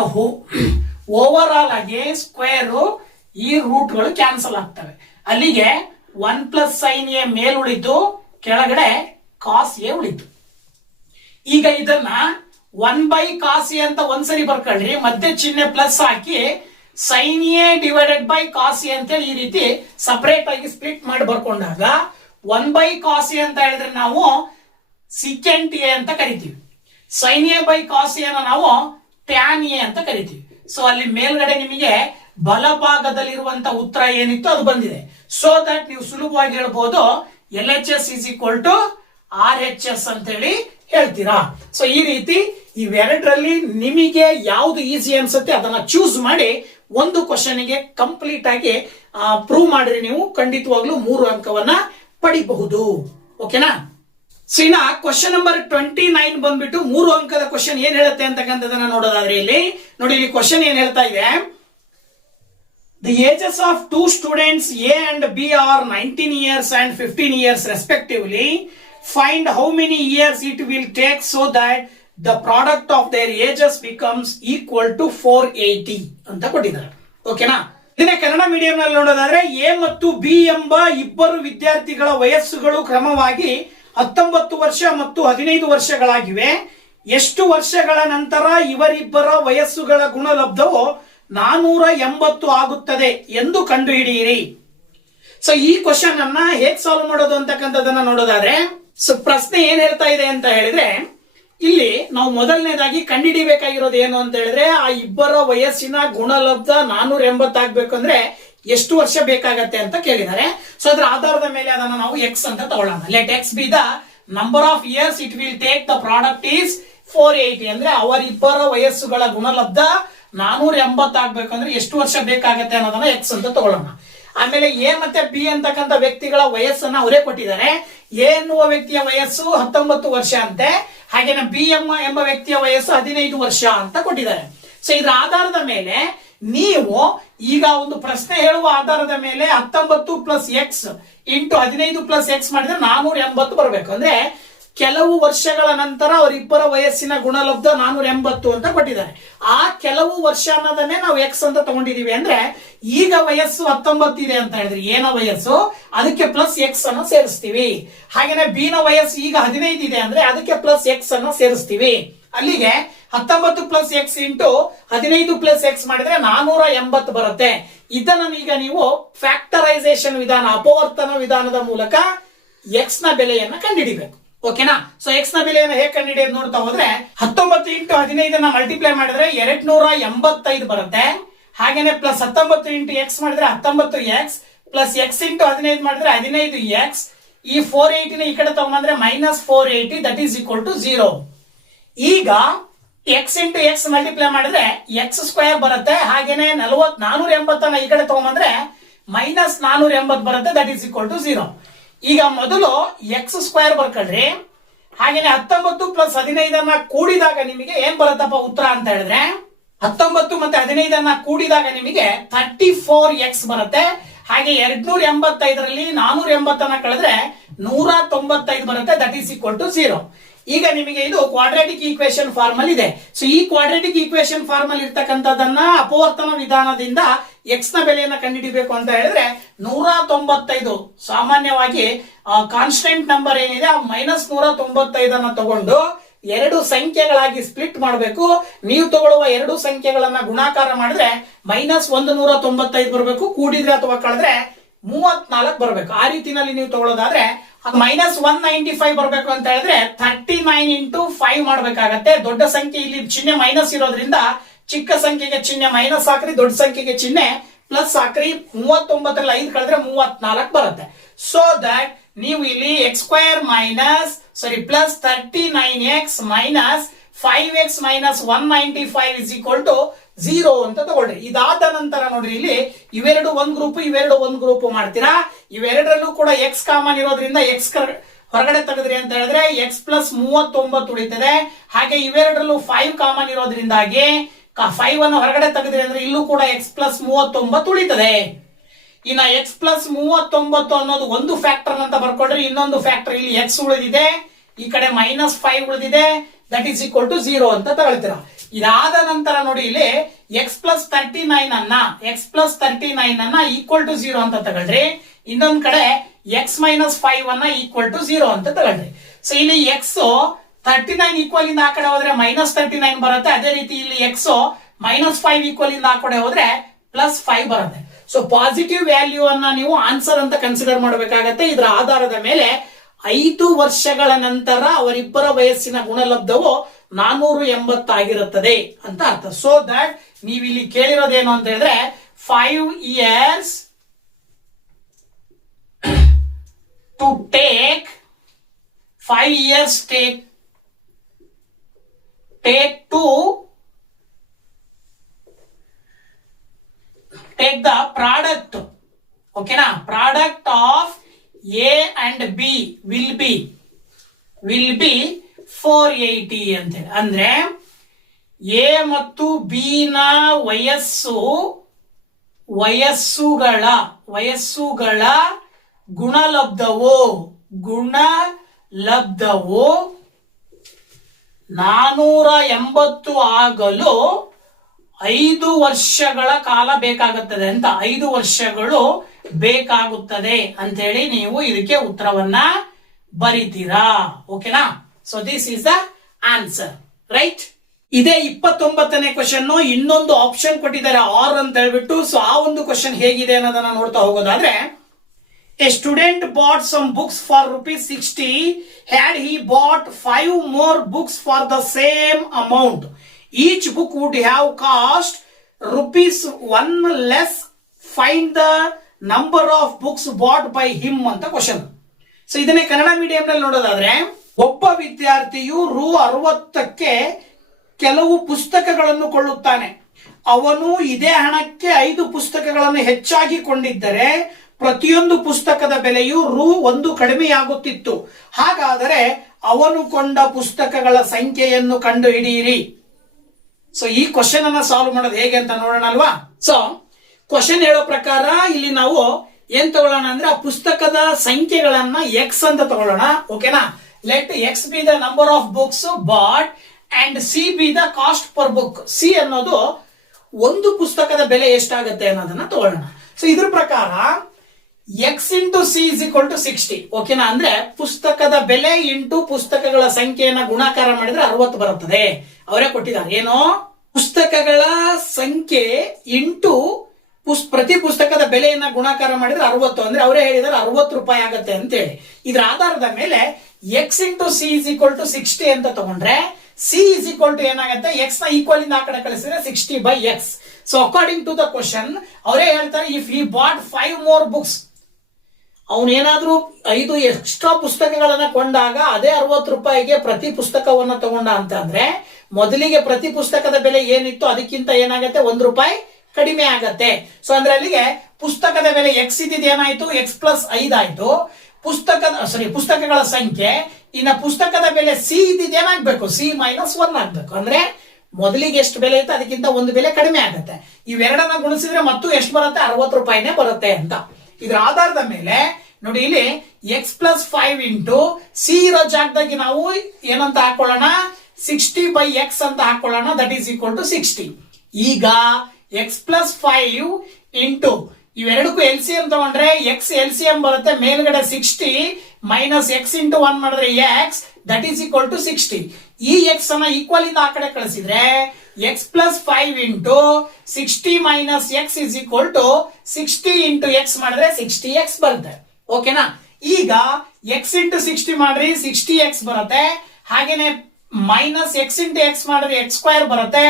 ಓವರ್ ಆಲ್ ಆಗಿ ಸ್ಕ್ವೇರ್ ಈ ರೂಟ್ ಗಳು ಕ್ಯಾನ್ಸಲ್ ಆಗ್ತವೆ. ಅಲ್ಲಿಗೆ 1 ಪ್ಲಸ್ ಸೈನ್ ಎ ಮೇಲ್ ಉಳಿತು, ಕೆಳಗಡೆ ಕಾಸ್ ಎ ಉಳಿತು. ಈಗ ಇದನ್ನ 1 ಬೈ ಕಾಸ್ ಎ ಅಂತ ಒಂದ್ಸರಿ ಬರ್ಕೊಳ್ರಿ, ಮಧ್ಯೆ ಚಿಹ್ನೆ ಪ್ಲಸ್ ಹಾಕಿ sine A divided by cos A ಅಂತ ಈ ರೀತಿ ಸಪರೇಟ್ ಆಗಿ ಸ್ಪ್ಲಿಟ್ ಮಾಡಿ ಬರ್ಕೊಂಡಾಗ 1 ಬೈ ಕಾಸ್ ಎ ಅಂತ ಹೇಳಿದ್ರೆ ನಾವು ಸಿಕೆಂಟ್ ಎ ಅಂತ ಕರಿತೀವಿ. Sine A by cos A ನಾವು ಟ್ಯಾನ್ ಎ ಅಂತ ಕರಿತೀವಿ. ಸೊ ಅಲ್ಲಿ ಮೇಲ್ಗಡೆ ನಿಮಗೆ ಬಲಭಾಗದಲ್ಲಿರುವಂತ ಉತ್ತರ ಏನಿತ್ತು ಅದು ಬಂದಿದೆ. ಸೊ ದಟ್ ನೀವು ಸುಲಭವಾಗಿ ಹೇಳ್ಬೋದು L H S is equal to R H S ಅಂತ ಹೇಳಿ ಹೇಳ್ತೀರಾ. ಸೊ ಈ ರೀತಿ ಇವೆರಡರಲ್ಲಿ ನಿಮಗೆ ಯಾವ್ದು ಈಸಿ ಅನ್ಸುತ್ತೆ ಅದನ್ನ ಚೂಸ್ ಮಾಡಿ ಒಂದು ಕ್ವಶನ್ ಗೆ ಕಂಪ್ಲೀಟ್ ಆಗಿ ಪ್ರೂವ್ ಮಾಡಿದ್ರೆ ನೀವು ಖಂಡಿತವಾಗ್ಲೂ 3 ಅಂಕವನ್ನ ಪಡಿಬಹುದು. ಓಕೆನಾ. ಸೊ ಇನ್ನ ಕ್ವಶನ್ ನಂಬರ್ 29 ಬಂದ್ಬಿಟ್ಟು 3 ಅಂಕದ ಕ್ವಶನ್ ಏನ್ ಹೇಳುತ್ತೆ ಅಂತಕ್ಕಂಥದನ್ನ ನೋಡೋದಾದ್ರೆ ಇಲ್ಲಿ ನೋಡಿ, ಇಲ್ಲಿ ಕ್ವಶನ್ ಏನ್ ಹೇಳ್ತಾ ಇದೆ, the ages of 2 students A and B are 19 years and 15 years respectively. Find how many years it will take so that the product of their ages becomes equal to 480 ಅಂತ ಕೊಟ್ಟಿದ್ದಾರೆ. ಓಕೆನಾ. ಇದನ್ನ ಕನ್ನಡ ಮೀಡಿಯಂ ನಲ್ಲಿ ನೋಡೋದಾದ್ರೆ A ಮತ್ತು B ಎಂಬ ಇಬ್ಬರು ವಿದ್ಯಾರ್ಥಿಗಳ ವಯಸ್ಸುಗಳು ಕ್ರಮವಾಗಿ 19 ವರ್ಷ ಮತ್ತು 15 ವರ್ಷಗಳಾಗಿವೆ. ಎಷ್ಟು ವರ್ಷಗಳ ನಂತರ ಇವರಿಬ್ಬರ ವಯಸ್ಸುಗಳ ಗುಣಲಬ್ಧವು 480 ಆಗುತ್ತದೆ ಎಂದು ಕಂಡುಹಿಡಿಯಿರಿ. ಸೊ ಈ ಕ್ವಶನ್ ಅನ್ನ ಹೇಗ್ ಸಾಲ್ವ್ ಮಾಡೋದು ಅಂತಕ್ಕಂಥದನ್ನ ನೋಡೋದಾದ್ರೆ, ಸೊ ಪ್ರಶ್ನೆ ಏನ್ ಹೇಳ್ತಾ ಇದೆ ಅಂತ ಹೇಳಿದ್ರೆ, ಇಲ್ಲಿ ನಾವು ಮೊದಲನೇದಾಗಿ ಕಂಡುಹಿಡಿಬೇಕಾಗಿರೋದು ಏನು ಅಂತ ಹೇಳಿದ್ರೆ, ಆ ಇಬ್ಬರ ವಯಸ್ಸಿನ ಗುಣಲಬ್ಧ 480 ಆಗ್ಬೇಕಂದ್ರೆ ಎಷ್ಟು ವರ್ಷ ಬೇಕಾಗತ್ತೆ ಅಂತ ಕೇಳಿದ್ದಾರೆ. ಸೊ ಅದರ ಆಧಾರದ ಮೇಲೆ ಅದನ್ನ ನಾವು ಎಕ್ಸ್ ಅಂತ ತಗೊಳ್ಳೋಣ. Let x be the number of years it will take the product is 480. ಅಂದ್ರೆ ಅವರಿಬ್ಬರ ವಯಸ್ಸುಗಳ ಗುಣಲಬ್ಧ 480 ಆಗ್ಬೇಕಂದ್ರೆ ಎಷ್ಟು ವರ್ಷ ಬೇಕಾಗತ್ತೆ ಅನ್ನೋದನ್ನ ಎಕ್ಸ್ ಅಂತ ತಗೊಳ್ಳೋಣ. ಆಮೇಲೆ ಎ ಮತ್ತೆ ಬಿ ಅಂತಕ್ಕಂಥ ವ್ಯಕ್ತಿಗಳ ವಯಸ್ಸನ್ನ ಅವರೇ ಕೊಟ್ಟಿದ್ದಾರೆ. ಎ ಎನ್ನುವ ವ್ಯಕ್ತಿಯ ವಯಸ್ಸು 19 ವರ್ಷ ಅಂತೆ, ಹಾಗೇನೆ ಬಿ ಎಂಬ ವ್ಯಕ್ತಿಯ ವಯಸ್ಸು 15 ವರ್ಷ ಅಂತ ಕೊಟ್ಟಿದ್ದಾರೆ. ಸೊ ಇದರ ಆಧಾರದ ಮೇಲೆ ನೀವು ಈಗ ಒಂದು ಪ್ರಶ್ನೆ ಹೇಳುವ ಆಧಾರದ ಮೇಲೆ 19 plus X into 15 plus X ಮಾಡಿದ್ರೆ 480 ಬರಬೇಕು. ಅಂದ್ರೆ ಕೆಲವು ವರ್ಷಗಳ ನಂತರ ಅವರಿಬ್ಬರ ವಯಸ್ಸಿನ ಗುಣಲಬ್ಧ 480 ಅಂತ ಕೊಟ್ಟಿದ್ದಾರೆ. ಆ ಕೆಲವು ವರ್ಷ ಅನ್ನೋದನ್ನೇ ನಾವು ಎಕ್ಸ್ ಅಂತ ತಗೊಂಡಿದೀವಿ. ಅಂದ್ರೆ ಈಗ ವಯಸ್ಸು 19 ಇದೆ ಅಂತ ಹೇಳಿದ್ರೆ ಎನ ವಯಸ್ಸು, ಅದಕ್ಕೆ ಪ್ಲಸ್ ಎಕ್ಸ್ ಅನ್ನು ಸೇರಿಸ್ತೀವಿ. ಹಾಗೇನೆ ಬಿ ನ ವಯಸ್ಸು ಈಗ 15 ಇದೆ ಅಂದ್ರೆ ಅದಕ್ಕೆ ಪ್ಲಸ್ ಎಕ್ಸ್ ಅನ್ನು ಸೇರಿಸ್ತೀವಿ. ಅಲ್ಲಿಗೆ 19 plus X into 15 plus X ಮಾಡಿದ್ರೆ 480 ಬರುತ್ತೆ. ಇದನ್ನ ಈಗ ನೀವು ಫ್ಯಾಕ್ಟರೈಸೇಷನ್ ವಿಧಾನ, ಅಪವರ್ತನ ವಿಧಾನದ ಮೂಲಕ ಎಕ್ಸ್ ನ ಬೆಲೆಯನ್ನ ಕಂಡುಹಿಡಿಬೇಕು. ಓಕೆನಾ? ಸೊ ಎಕ್ಸ್ ನ ಬೆಲೆಯನ್ನು ಹೇಗೆ ಕಂಡುಹಿಡಿಯೋದು ನೋಡ್ತಾ ಹೋದ್ರೆ 19 ಇಂಟು 15 ಮಲ್ಟಿಪ್ಲೈ ಮಾಡಿದ್ರೆ 285 ಬರುತ್ತೆ. ಹಾಗೇನೆ ಪ್ಲಸ್ 19 ಇಂಟು ಎಕ್ಸ್ ಮಾಡಿದ್ರೆ 19 ಎಕ್ಸ್ ಪ್ಲಸ್ ಎಕ್ಸ್ ಇಂಟು 15 ಮಾಡಿದ್ರೆ 15 ಎಕ್ಸ್. ಈ 480 ಈ ಕಡೆ ತಗೊಂಡ್ರೆ minus 480 that is equal to 0. ಈಗ ಎಕ್ಸ್ ಇಂಟು ಎಕ್ಸ್ ಮಲ್ಟಿಪ್ಲೈ ಮಾಡಿದ್ರೆ ಎಕ್ಸ್ ಸ್ಕ್ವೇರ್ ಬರುತ್ತೆ. ಹಾಗೇನೆ 480 ಈ ಕಡೆ ತಗೊಂಡ್ರೆ ಮೈನಸ್ 480 ಬರುತ್ತೆ ದಟ್ ಈಸ್ ಈಕ್ವಲ್ ಟು 0. ಈಗ ಮೊದಲು ಎಕ್ಸ್ ಸ್ಕ್ವೇರ್ ಬರ್ಕೊಳ್ರಿ. ಹಾಗೇನೆ 19 ಪ್ಲಸ್ 15 ಕೂಡಿದಾಗ ನಿಮಗೆ ಏನ್ ಬರುತ್ತಪ್ಪ ಉತ್ತರ ಅಂತ ಹೇಳಿದ್ರೆ 19 ಮತ್ತೆ 15 ಕೂಡಿದಾಗ ನಿಮಗೆ 34x ಬರುತ್ತೆ. ಹಾಗೆ 285ರಲ್ಲಿ 480 ಕಳೆದ್ರೆ 195 ಬರುತ್ತೆ ದಟ್ ಈಸ್ ಈಕ್ವಲ್ ಟು 0. ಈಗ ನಿಮಗೆ ಇದು ಕ್ವಾಡ್ರಾಟಿಕ್ ಈಕ್ವೇಶನ್ ಫಾರ್ಮ್ ಅಲ್ಲಿ ಇದೆ. ಸೊ ಈ ಕ್ವಾಡ್ರಾಟಿಕ್ ಈಕ್ವೇಶನ್ ಫಾರ್ಮ್ ಅಲ್ಲಿ ಇರ್ತಕ್ಕಂಥದ್ದನ್ನ ಅಪವರ್ತನ ವಿಧಾನದಿಂದ ಎಕ್ಸ್ ನ ಬೆಲೆಯನ್ನ ಕಂಡುಹಿಡಿಬೇಕು ಅಂತ ಹೇಳಿದ್ರೆ 195 ಸಾಮಾನ್ಯವಾಗಿ ಕಾನ್ಸ್ಟೆಂಟ್ ನಂಬರ್ ಏನಿದೆ ಮೈನಸ್ 195 ತಗೊಂಡು ಎರಡು ಸಂಖ್ಯೆಗಳಾಗಿ ಸ್ಪ್ಲಿಟ್ ಮಾಡಬೇಕು. ನೀವು ತಗೊಳ್ಳುವ ಎರಡು ಸಂಖ್ಯೆಗಳನ್ನ ಗುಣಾಕಾರ ಮಾಡಿದ್ರೆ ಮೈನಸ್ 195 ಬರಬೇಕು. ಕೂಡಿದ್ರೆ ಅಥವಾ ಕಳೆದ್ರೆ 34 ಬರಬೇಕು. ಆ ರೀತಿನಲ್ಲಿ ನೀವು ತಗೊಳ್ಳೋದಾದ್ರೆ ಮೈನಸ್ 195 ಬರಬೇಕು ಅಂತ ಹೇಳಿದ್ರೆ 39 ಇಂಟು 5 ಮಾಡ್ಬೇಕಾಗತ್ತೆ. ದೊಡ್ಡ ಸಂಖ್ಯೆ ಇಲ್ಲಿ ಚಿಹ್ನೆ ಮೈನಸ್ ಇರೋದ್ರಿಂದ ಚಿಕ್ಕ ಸಂಖ್ಯೆಗೆ ಚಿಹ್ನೆ ಮೈನಸ್ ಹಾಕ್ರಿ, ದೊಡ್ಡ ಸಂಖ್ಯೆಗೆ ಚಿಹ್ನೆ ಪ್ಲಸ್ ಹಾಕ್ರಿ. 39ರಲ್ಲಿ 5 ಕಳೆದ್ರೆ 34 ಬರುತ್ತೆ. ಸೊ ದಟ್ ನೀವು ಇಲ್ಲಿ x square plus 39x minus 5x minus 195 is equal to 0 ಅಂತ ತಗೊಳ್ರಿ. ಇದಾದ ನಂತರ ನೋಡ್ರಿ ಇಲ್ಲಿ ಇವೆರಡು ಒಂದ್ ಗ್ರೂಪ್ ಮಾಡ್ತೀರಾ. ಇವೆರಡರಲ್ಲೂ ಕೂಡ ಎಕ್ಸ್ ಕಾಮನ್ ಇರೋದ್ರಿಂದ ಎಕ್ಸ್ ಹೊರಗಡೆ ತೆಗೆದ್ರಿ ಅಂತ ಹೇಳಿದ್ರೆ ಎಕ್ಸ್ ಪ್ಲಸ್ 39 ಉಳಿತದೆ. ಹಾಗೆ ಇವೆರಡರಲ್ಲೂ 5 ಕಾಮನ್ ಇರೋದ್ರಿಂದಾಗಿ 5 ಅನ್ನು ಹೊರಗಡೆ ತೆಗೆದ್ರಿ ಅಂದ್ರೆ ಇಲ್ಲೂ ಕೂಡ ಎಕ್ಸ್ ಪ್ಲಸ್ 39 ಉಳಿತದೆ. ಇನ್ನ ಎಕ್ಸ್ ಪ್ಲಸ್ 39 ಅನ್ನೋದು ಒಂದು ಫ್ಯಾಕ್ಟರ್ ಅಂತ ಬರ್ಕೊಂಡ್ರೆ ಇನ್ನೊಂದು ಫ್ಯಾಕ್ಟರ್ ಇಲ್ಲಿ ಎಕ್ಸ್ ಉಳಿದಿದೆ, ಈ ಕಡೆ ಮೈನಸ್ 5 ಉಳಿದಿದೆ ದಟ್ ಈಸ್ ಈಕ್ವಲ್ ಟು 0 ಅಂತ ತಗೊಳ್ತೀರಾ. ಇದಾದ ನಂತರ ನೋಡಿ ಇಲ್ಲಿ ಎಕ್ಸ್ ಪ್ಲಸ್ 39 ಅನ್ನ ಈಕ್ವಲ್ ಟು 0 ಅಂತ ತಗೊಳ್ರಿ. ಇನ್ನೊಂದ್ ಕಡೆ ಎಕ್ಸ್ ಮೈನಸ್ 5 ಅನ್ನ ಈಕ್ವಲ್ ಟು 0 ಅಂತ ತಗೊಳ್ರಿ. ಸೊ ಇಲ್ಲಿ ಎಕ್ಸ್ 39 ಈಕ್ವಲ್ ಇಂದ ಆ ಕಡೆ ಹೋದ್ರೆ ಮೈನಸ್ 39 ಬರುತ್ತೆ. ಅದೇ ರೀತಿ ಇಲ್ಲಿ ಎಕ್ಸ್ ಮೈನಸ್ 5 ಈಕ್ವಲ್ ಇಂದ ಆ ಕಡೆ ಹೋದ್ರೆ ಪ್ಲಸ್ 5 ಬರುತ್ತೆ. ಸೊ ಪಾಸಿಟಿವ್ ವ್ಯಾಲ್ಯೂ ಅನ್ನ ನೀವು ಆನ್ಸರ್ ಅಂತ ಕನ್ಸಿಡರ್ ಮಾಡಬೇಕಾಗತ್ತೆ. ಇದರ ಆಧಾರದ ಮೇಲೆ 5 ವರ್ಷಗಳ ನಂತರ ಅವರಿಬ್ಬರ ವಯಸ್ಸಿನ ಗುಣಲಬ್ಧವು 480 ಆಗಿರುತ್ತದೆ ಅಂತ ಅರ್ಥ. ಸೊ ದಟ್ ನೀವು ಇಲ್ಲಿ ಕೇಳಿರೋದೇನು ಅಂತ ಹೇಳಿದ್ರೆ 5 years to take 5 years take the product. ಓಕೆನಾ? Product of A and B will be 480 ಅಂತ ಹೇಳಿ. ಅಂದ್ರೆ A ಮತ್ತು B ನ ವಯಸ್ಸುಗಳ ಗುಣಲಬ್ಧವು 480 ಆಗಲು 5 ವರ್ಷಗಳ ಕಾಲ ಬೇಕಾಗುತ್ತದೆ ಅಂತ. 5 ವರ್ಷಗಳು ಬೇಕಾಗುತ್ತದೆ ಅಂತ ಹೇಳಿ ನೀವು ಇದಕ್ಕೆ ಉತ್ತರವನ್ನ ಬರೀತೀರಾ. ಓಕೆನಾ? So this is the answer, right? ಇದೇ 29ನೇ ಕ್ವಶನ್. ಇನ್ನೊಂದು ಆಪ್ಷನ್ ಕೊಟ್ಟಿದ್ದಾರೆ ಆರ್ ಅಂತ ಹೇಳ್ಬಿಟ್ಟು. ಸೊ ಆ ಒಂದು ಕ್ವಶನ್ ಹೇಗಿದೆ ಅನ್ನೋದನ್ನ ನೋಡ್ತಾ ಹೋಗೋದಾದ್ರೆ, a student bought some books for ₹60. Had he bought 5 more books for the same amount, each book would have cost ₹1 less. Find the number of books bought by him ಅಂತ question. So ಇದನ್ನೇ Kannada medium ನಲ್ಲಿ ನೋಡೋದಾದ್ರೆ, ಒಬ್ಬ ವಿದ್ಯಾರ್ಥಿಯು ₹60ಕ್ಕೆ ಕೆಲವು ಪುಸ್ತಕಗಳನ್ನು ಕೊಳ್ಳುತ್ತಾನೆ. ಅವನು ಇದೇ ಹಣಕ್ಕೆ 5 ಪುಸ್ತಕಗಳನ್ನು ಹೆಚ್ಚಾಗಿ ಕೊಂಡಿದ್ದರೆ ಪ್ರತಿಯೊಂದು ಪುಸ್ತಕದ ಬೆಲೆಯು ₹1 ಕಡಿಮೆಯಾಗುತ್ತಿತ್ತು. ಹಾಗಾದರೆ ಅವನು ಕೊಂಡ ಪುಸ್ತಕಗಳ ಸಂಖ್ಯೆಯನ್ನು ಕಂಡು ಹಿಡಿಯಿರಿ. ಸೊ ಈ ಕ್ವಶನ್ ಅನ್ನ ಸಾಲ್ವ್ ಮಾಡೋದು ಹೇಗೆ ಅಂತ ನೋಡೋಣ ಅಲ್ವಾ? ಸೊ ಕ್ವಶನ್ ಹೇಳೋ ಪ್ರಕಾರ ಇಲ್ಲಿ ನಾವು ಏನ್ ತಗೊಳ್ಳೋಣ ಅಂದ್ರೆ ಆ ಪುಸ್ತಕದ ಸಂಖ್ಯೆಗಳನ್ನ ಎಕ್ಸ್ ಅಂತ ತಗೊಳ್ಳೋಣ. ಓಕೆನಾ? Let x be the number of books bought and c be the cost per book. C ಅನ್ನೋದು ಒಂದು ಪುಸ್ತಕದ ಬೆಲೆ ಎಷ್ಟಾಗುತ್ತೆ ಅನ್ನೋದನ್ನ ತಗೊಳ್ಳೋಣ. ಸೊ ಇದ್ರ ಪ್ರಕಾರ x into c is equal to 60. ಓಕೆನಾ? ಅಂದ್ರೆ ಪುಸ್ತಕದ ಬೆಲೆ ಇಂಟು ಪುಸ್ತಕಗಳ ಸಂಖ್ಯೆಯನ್ನ ಗುಣಾಕಾರ ಮಾಡಿದ್ರೆ 60 ಬರುತ್ತದೆ. ಅವರೇ ಕೊಟ್ಟಿದ್ದಾರೆ. ಏನೋ ಪುಸ್ತಕಗಳ ಸಂಖ್ಯೆ ಇಂಟು ಪ್ರತಿ ಪುಸ್ತಕದ ಬೆಲೆಯನ್ನ ಗುಣಾಕಾರ ಮಾಡಿದ್ರೆ 60, ಅಂದ್ರೆ ಅವರೇ ಹೇಳಿದಾರೆ 60 ರೂಪಾಯಿ ಆಗತ್ತೆ ಅಂತ ಹೇಳಿ. ಇದರ ಆಧಾರದ ಮೇಲೆ x into c is equal to 60 ಅಂತ ತಗೊಂಡ್ರೆ ಸಿ ಇಸ್ ಈಕ್ವಲ್ ಟು ಏನಾಗುತ್ತೆ, ಎಕ್ಸ್ ನ ಈಕ್ವಲ್ ಇಂದ ಆ ಕಡೆ ಕಳಿಸಿದ್ರೆ 60/x. So according to the question ಅವರೇ ಹೇಳ್ತಾರೆ, if he bought 5 more books, ಅವನೇನಾದ್ರೂ 5 ಎಕ್ಸ್ಟ್ರಾ ಪುಸ್ತಕಗಳನ್ನ ಕೊಂಡಾಗ ಅದೇ 60 ರೂಪಾಯಿಗೆ ಪ್ರತಿ ಪುಸ್ತಕವನ್ನ ತಗೊಂಡ ಅಂತ ಅಂದ್ರೆ ಮೊದಲಿಗೆ ಪ್ರತಿ ಪುಸ್ತಕದ ಬೆಲೆ ಏನಿತ್ತು ಅದಕ್ಕಿಂತ ಏನಾಗುತ್ತೆ 1 ರೂಪಾಯಿ ಕಡಿಮೆ ಆಗತ್ತೆ. ಸೊ ಅಂದ್ರೆ ಅಲ್ಲಿಗೆ ಪುಸ್ತಕದ ಬೆಲೆ ಎಕ್ಸ್ ಇದ್ದಿದ್ದು ಏನಾಯ್ತು, ಎಕ್ಸ್ ಪ್ಲಸ್ 5 ಆಯ್ತು. ಪುಸ್ತಕಗಳ ಸಂಖ್ಯೆ, ಇನ್ನ ಪುಸ್ತಕದ ಬೆಲೆ ಸಿ ಇದ್ದಿದ್ದು ಏನಾಗ್ಬೇಕು, ಸಿ ಮೈನಸ್ 1 ಆಗ್ಬೇಕು. ಅಂದ್ರೆ ಮೊದಲಿಗೆ ಎಷ್ಟು ಬೆಲೆ ಇತ್ತು ಅದಕ್ಕಿಂತ 1 ಬೆಲೆ ಕಡಿಮೆ ಆಗುತ್ತೆ. ಇವೆರಡನ್ನ ಗುಣಿಸಿದ್ರೆ ಮತ್ತು ಎಷ್ಟು ಬರುತ್ತೆ, 60 ರೂಪಾಯಿನೇ ಬರುತ್ತೆ ಅಂತ. ಇದರ ಆಧಾರದ ಮೇಲೆ ನೋಡಿ, ಇಲ್ಲಿ ಎಕ್ಸ್ ಪ್ಲಸ್ 5 ಇಂಟು ಸಿ ಇರೋ ಜಾಗದಾಗಿ ನಾವು ಏನಂತ ಹಾಕೊಳ್ಳೋಣ, 60/x ಅಂತ ಹಾಕೊಳ್ಳೋಣ. That is equal to 60. ಈಗ ಎಕ್ಸ್ ಪ್ಲಸ್ 5 ಇಂಟು ಇವೆರಡಕ್ಕೂ ಎಲ್ ಸಿ ಎಂ ತಗೊಂಡ್ರೆ ಎಕ್ಸ್ ಎಲ್ ಸಿ ಎಂ ಬರುತ್ತೆ. ಮೇಲ್ಗಡೆ 60 ಮೈನಸ್ ಎಕ್ಸ್ ಇಂಟು 1 ಮಾಡಿದ್ರೆ X, that is equal to 60. ಈ ಎಕ್ಸ್ ಅನ್ನ ಈಕ್ವಲ್ ಇಂದ ಆ ಕಡೆ ಕಳಿಸಿದ್ರೆ X plus 5 into 60 minus X is equal to 60 into X ಮಾಡಿದ್ರೆ 60x ಬರುತ್ತೆ. ಓಕೆನಾ? ಈಗ ಎಕ್ಸ್ ಇಂಟು 60 ಮಾಡ್ರಿ 60x ಬರುತ್ತೆ. ಹಾಗೇನೆ ಮೈನಸ್ ಎಕ್ಸ್ ಇಂಟು ಎಕ್ಸ್ ಮಾಡಿದ್ರೆ x² ಬರುತ್ತೆ.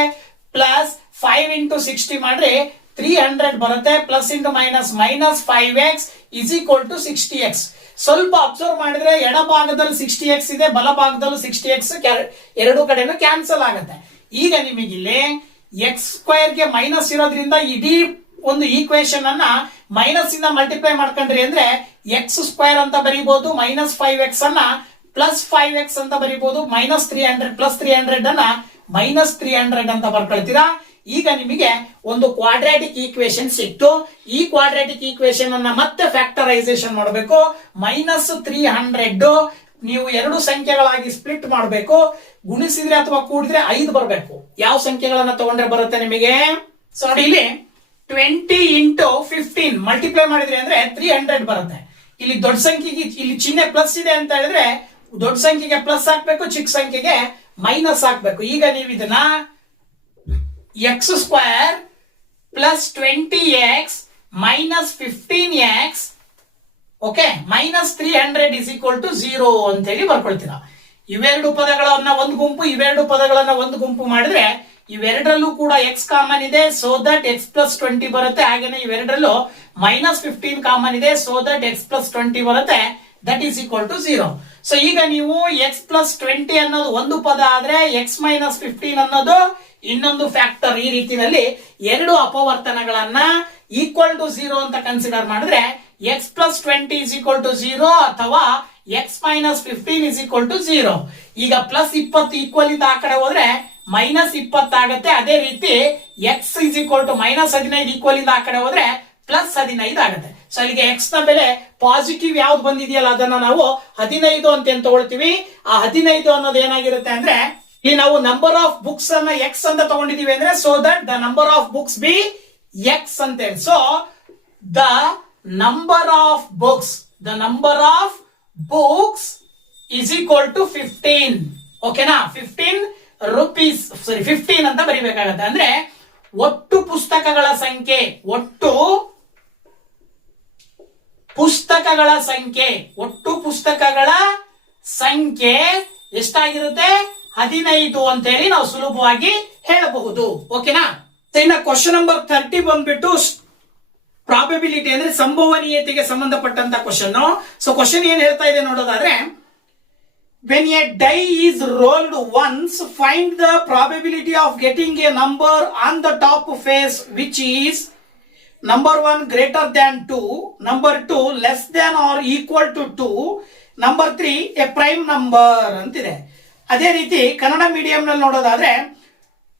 ಪ್ಲಸ್ 5 ಇಂಟು 60 ಮಾಡ್ರಿ 300 ಬರುತ್ತೆ. Plus into minus minus 5x is equal to 60x. ಸ್ವಲ್ಪ ಅಬ್ಸರ್ವ್ ಮಾಡಿದ್ರೆ ಎಡಭಾಗದಲ್ಲಿ 60x ಇದೆ, ಬಲಭಾಗದಲ್ಲೂ 60x, ಎರಡು ಕಡೆನೂ ಕ್ಯಾನ್ಸಲ್ ಆಗುತ್ತೆ. ಈಗ ನಿಮಗಿಲ್ಲಿ x² ಗೆ ಮೈನಸ್ ಇರೋದ್ರಿಂದ ಇಡೀ ಒಂದು ಈಕ್ವೇಶನ್ ಅನ್ನ ಮೈನಸ್ ಇಂದ ಮಲ್ಟಿಪ್ಲೈ ಮಾಡ್ಕೊಂಡ್ರಿ ಅಂದ್ರೆ x² ಅಂತ ಬರೀಬಹುದು. ಮೈನಸ್ 5x ಅನ್ನ ಪ್ಲಸ್ 5x ಅಂತ ಬರೀಬಹುದು. ಮೈನಸ್ 300 ಪ್ಲಸ್ 300 ಅನ್ನ ಮೈನಸ್ 300 ಅಂತ ಬರ್ಕೊಳ್ತೀರಾ. ಈಗ ನಿಮಗೆ ಒಂದು ಕ್ವಾಡ್ರಾಟಿಕ್ ಈಕ್ವೇಶನ್ ಸಿಕ್ತು. ಈ ಕ್ವಾಡ್ರಾಟಿಕ್ ಈಕ್ವೇಶನ್ ಅನ್ನ ಮತ್ತೆ ಫ್ಯಾಕ್ಟರೈಸೇಷನ್ ಮಾಡಬೇಕು. ಮೈನಸ್ 300 ನೀವು ಎರಡು ಸಂಖ್ಯೆಗಳಾಗಿ ಸ್ಪ್ಲಿಟ್ ಮಾಡಬೇಕು. ಗುಣಿಸಿದ್ರೆ ಅಥವಾ ಕೂಡಿದ್ರೆ 5 ಬರಬೇಕು. ಯಾವ ಸಂಖ್ಯೆಗಳನ್ನ ತಗೊಂಡ್ರೆ ಬರುತ್ತೆ ನಿಮಗೆ? ಸೊ ನೋಡಿ, ಇಲ್ಲಿ 20 ಇಂಟು 15 ಮಲ್ಟಿಪ್ಲೈ ಮಾಡಿದ್ರೆ ಅಂದ್ರೆ 300 ಬರುತ್ತೆ. ಇಲ್ಲಿ ದೊಡ್ಡ ಸಂಖ್ಯೆಗೆ ಇಲ್ಲಿ ಚಿಹ್ನೆ ಪ್ಲಸ್ ಇದೆ ಅಂತ ಹೇಳಿದ್ರೆ ದೊಡ್ಡ ಸಂಖ್ಯೆಗೆ ಪ್ಲಸ್ ಹಾಕ್ಬೇಕು, ಚಿಕ್ಕ ಸಂಖ್ಯೆಗೆ ಮೈನಸ್ ಹಾಕ್ಬೇಕು. ಈಗ ನೀವು ಇದನ್ನ x² plus 20x minus 15x okay minus 300 is equal to 0 ಅಂತ ಹೇಳಿ ಬರ್ಕೊಳ್ತೀರಾ. ಇವೆರಡು ಪದಗಳನ್ನ ಒಂದು ಗುಂಪು, ಇವೆರಡು ಪದಗಳನ್ನ ಒಂದು ಗುಂಪು ಮಾಡಿದ್ರೆ ಇವೆರಡರಲ್ಲೂ ಕೂಡ x ಕಾಮನ್ ಇದೆ, ಸೋ ದಟ್ x ಪ್ಲಸ್ 20 ಬರುತ್ತೆ. ಹಾಗೇನೆ ಇವೆರಡರಲ್ಲೂ ಮೈನಸ್ 15 ಕಾಮನ್ ಇದೆ, ಸೋ ದಟ್ x ಪ್ಲಸ್ 20 ಬರುತ್ತೆ. That is equal to 0. So ಈಗ ನೀವು x ಪ್ಲಸ್ 20 ಅನ್ನೋದು ಒಂದು ಪದ ಆದ್ರೆ x ಮೈನಸ್ 15 ಅನ್ನೋದು ಇನ್ನೊಂದು ಫ್ಯಾಕ್ಟರ್. ಈ ರೀತಿಯಲ್ಲಿ ಎರಡು ಅಪವರ್ತನಗಳನ್ನ ಈಕ್ವಲ್ ಟು 0 ಅಂತ ಕನ್ಸಿಡರ್ ಮಾಡಿದ್ರೆ x plus 20 is equal to 0 ಅಥವಾ x minus 15 is equal to 0. ಈಗ ಪ್ಲಸ್ 20 ಈಕ್ವಲ್ ಇಂದ ಆ ಕಡೆ ಹೋದ್ರೆ ಮೈನಸ್ 20 ಆಗುತ್ತೆ. ಅದೇ ರೀತಿ x is equal to minus 15 equal ಇಂದ ಆ ಕಡೆ ಹೋದ್ರೆ ಪ್ಲಸ್ 15 ಆಗುತ್ತೆ. ಸೊ ಅಲ್ಲಿಗೆ x ನ ಬೆಲೆ ಪಾಸಿಟಿವ್ ಯಾವ್ದು ಬಂದಿದೆಯಲ್ಲ ಅದನ್ನ ನಾವು 15 ಅಂತ ಏನ್ ತಗೊಳ್ತೀವಿ. ಆ 15 ಅನ್ನೋದು ಏನಾಗಿರುತ್ತೆ ಅಂದ್ರೆ ಇಲ್ಲಿ ನಾವು ನಂಬರ್ ಆಫ್ ಬುಕ್ಸ್ ಅನ್ನ x ಅಂತ ತಗೊಂಡಿದೀವಿ ಅಂದ್ರೆ so that the number of books be x ಅಂತ ಹೇಳಿ. So the number of books is equal to 15. ಓಕೆನಾ? 15 ರೂಪೀಸ್ 15 ಅಂತ ಬರಿಬೇಕಾಗತ್ತೆ. ಅಂದ್ರೆ ಒಟ್ಟು ಪುಸ್ತಕಗಳ ಸಂಖ್ಯೆ ಎಷ್ಟಾಗಿರುತ್ತೆ? 15 ಅಂತ ಹೇಳಿ ನಾವು ಸುಲಭವಾಗಿ ಹೇಳಬಹುದು. ಓಕೆನಾ? ಇನ್ನ ಕ್ವಶನ್ ನಂಬರ್ 30 ಬಂದ್ಬಿಟ್ಟು ಪ್ರಾಬಬಿಲಿಟಿ ಅಂದ್ರೆ ಸಂಭವನೀಯತೆಗೆ ಸಂಬಂಧಪಟ್ಟಂತ ಕ್ವಶನ್. ಸೊ ಕ್ವಶನ್ ಏನ್ ಹೇಳ್ತಾ ಇದೆ ನೋಡೋದಾದ್ರೆ, when a die is rolled once, find the probability of getting a number on the top face which is number 1 greater than 2, number 2 less than or equal to 2, number 3 a prime number ಅಂತಿದೆ. ಅದೇ ರೀತಿ Kannada medium ನಲ್ಲಿ ನೋಡೋದಾದ್ರೆ,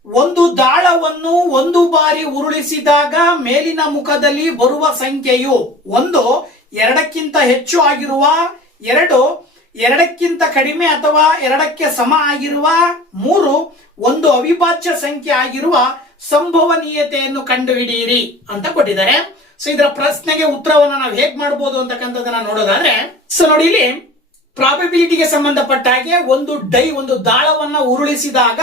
ಒಂದು ದಾಳವನ್ನು ಒಂದು ಬಾರಿ ಉರುಳಿಸಿದಾಗ ಮೇಲಿನ ಮುಖದಲ್ಲಿ ಬರುವ ಸಂಖ್ಯೆಯು 1 2ಕ್ಕಿಂತ ಹೆಚ್ಚು ಆಗಿರುವ, 2 2ಕ್ಕಿಂತ ಕಡಿಮೆ ಅಥವಾ 2ಕ್ಕೆ ಸಮ ಆಗಿರುವ, 3 ಒಂದು ಅವಿಭಾಜ್ಯ ಸಂಖ್ಯೆ ಆಗಿರುವ ಸಂಭವನೀಯತೆಯನ್ನು ಕಂಡುಹಿಡಿಯಿರಿ ಅಂತ ಕೊಟ್ಟಿದ್ದಾರೆ. ಸೊ ಇದರ ಪ್ರಶ್ನೆಗೆ ಉತ್ತರವನ್ನ ನಾವು ಹೇಗ್ ಮಾಡಬಹುದು ಅಂತಕ್ಕಂಥದ್ದನ್ನ ನೋಡೋದಾದ್ರೆ, ಸೊ ನೋಡಿ ಇಲ್ಲಿ ಪ್ರಾಬಬಿಲಿಟಿಗೆ ಸಂಬಂಧಪಟ್ಟ ಹಾಗೆ ಒಂದು ದಾಳವನ್ನ ಉರುಳಿಸಿದಾಗ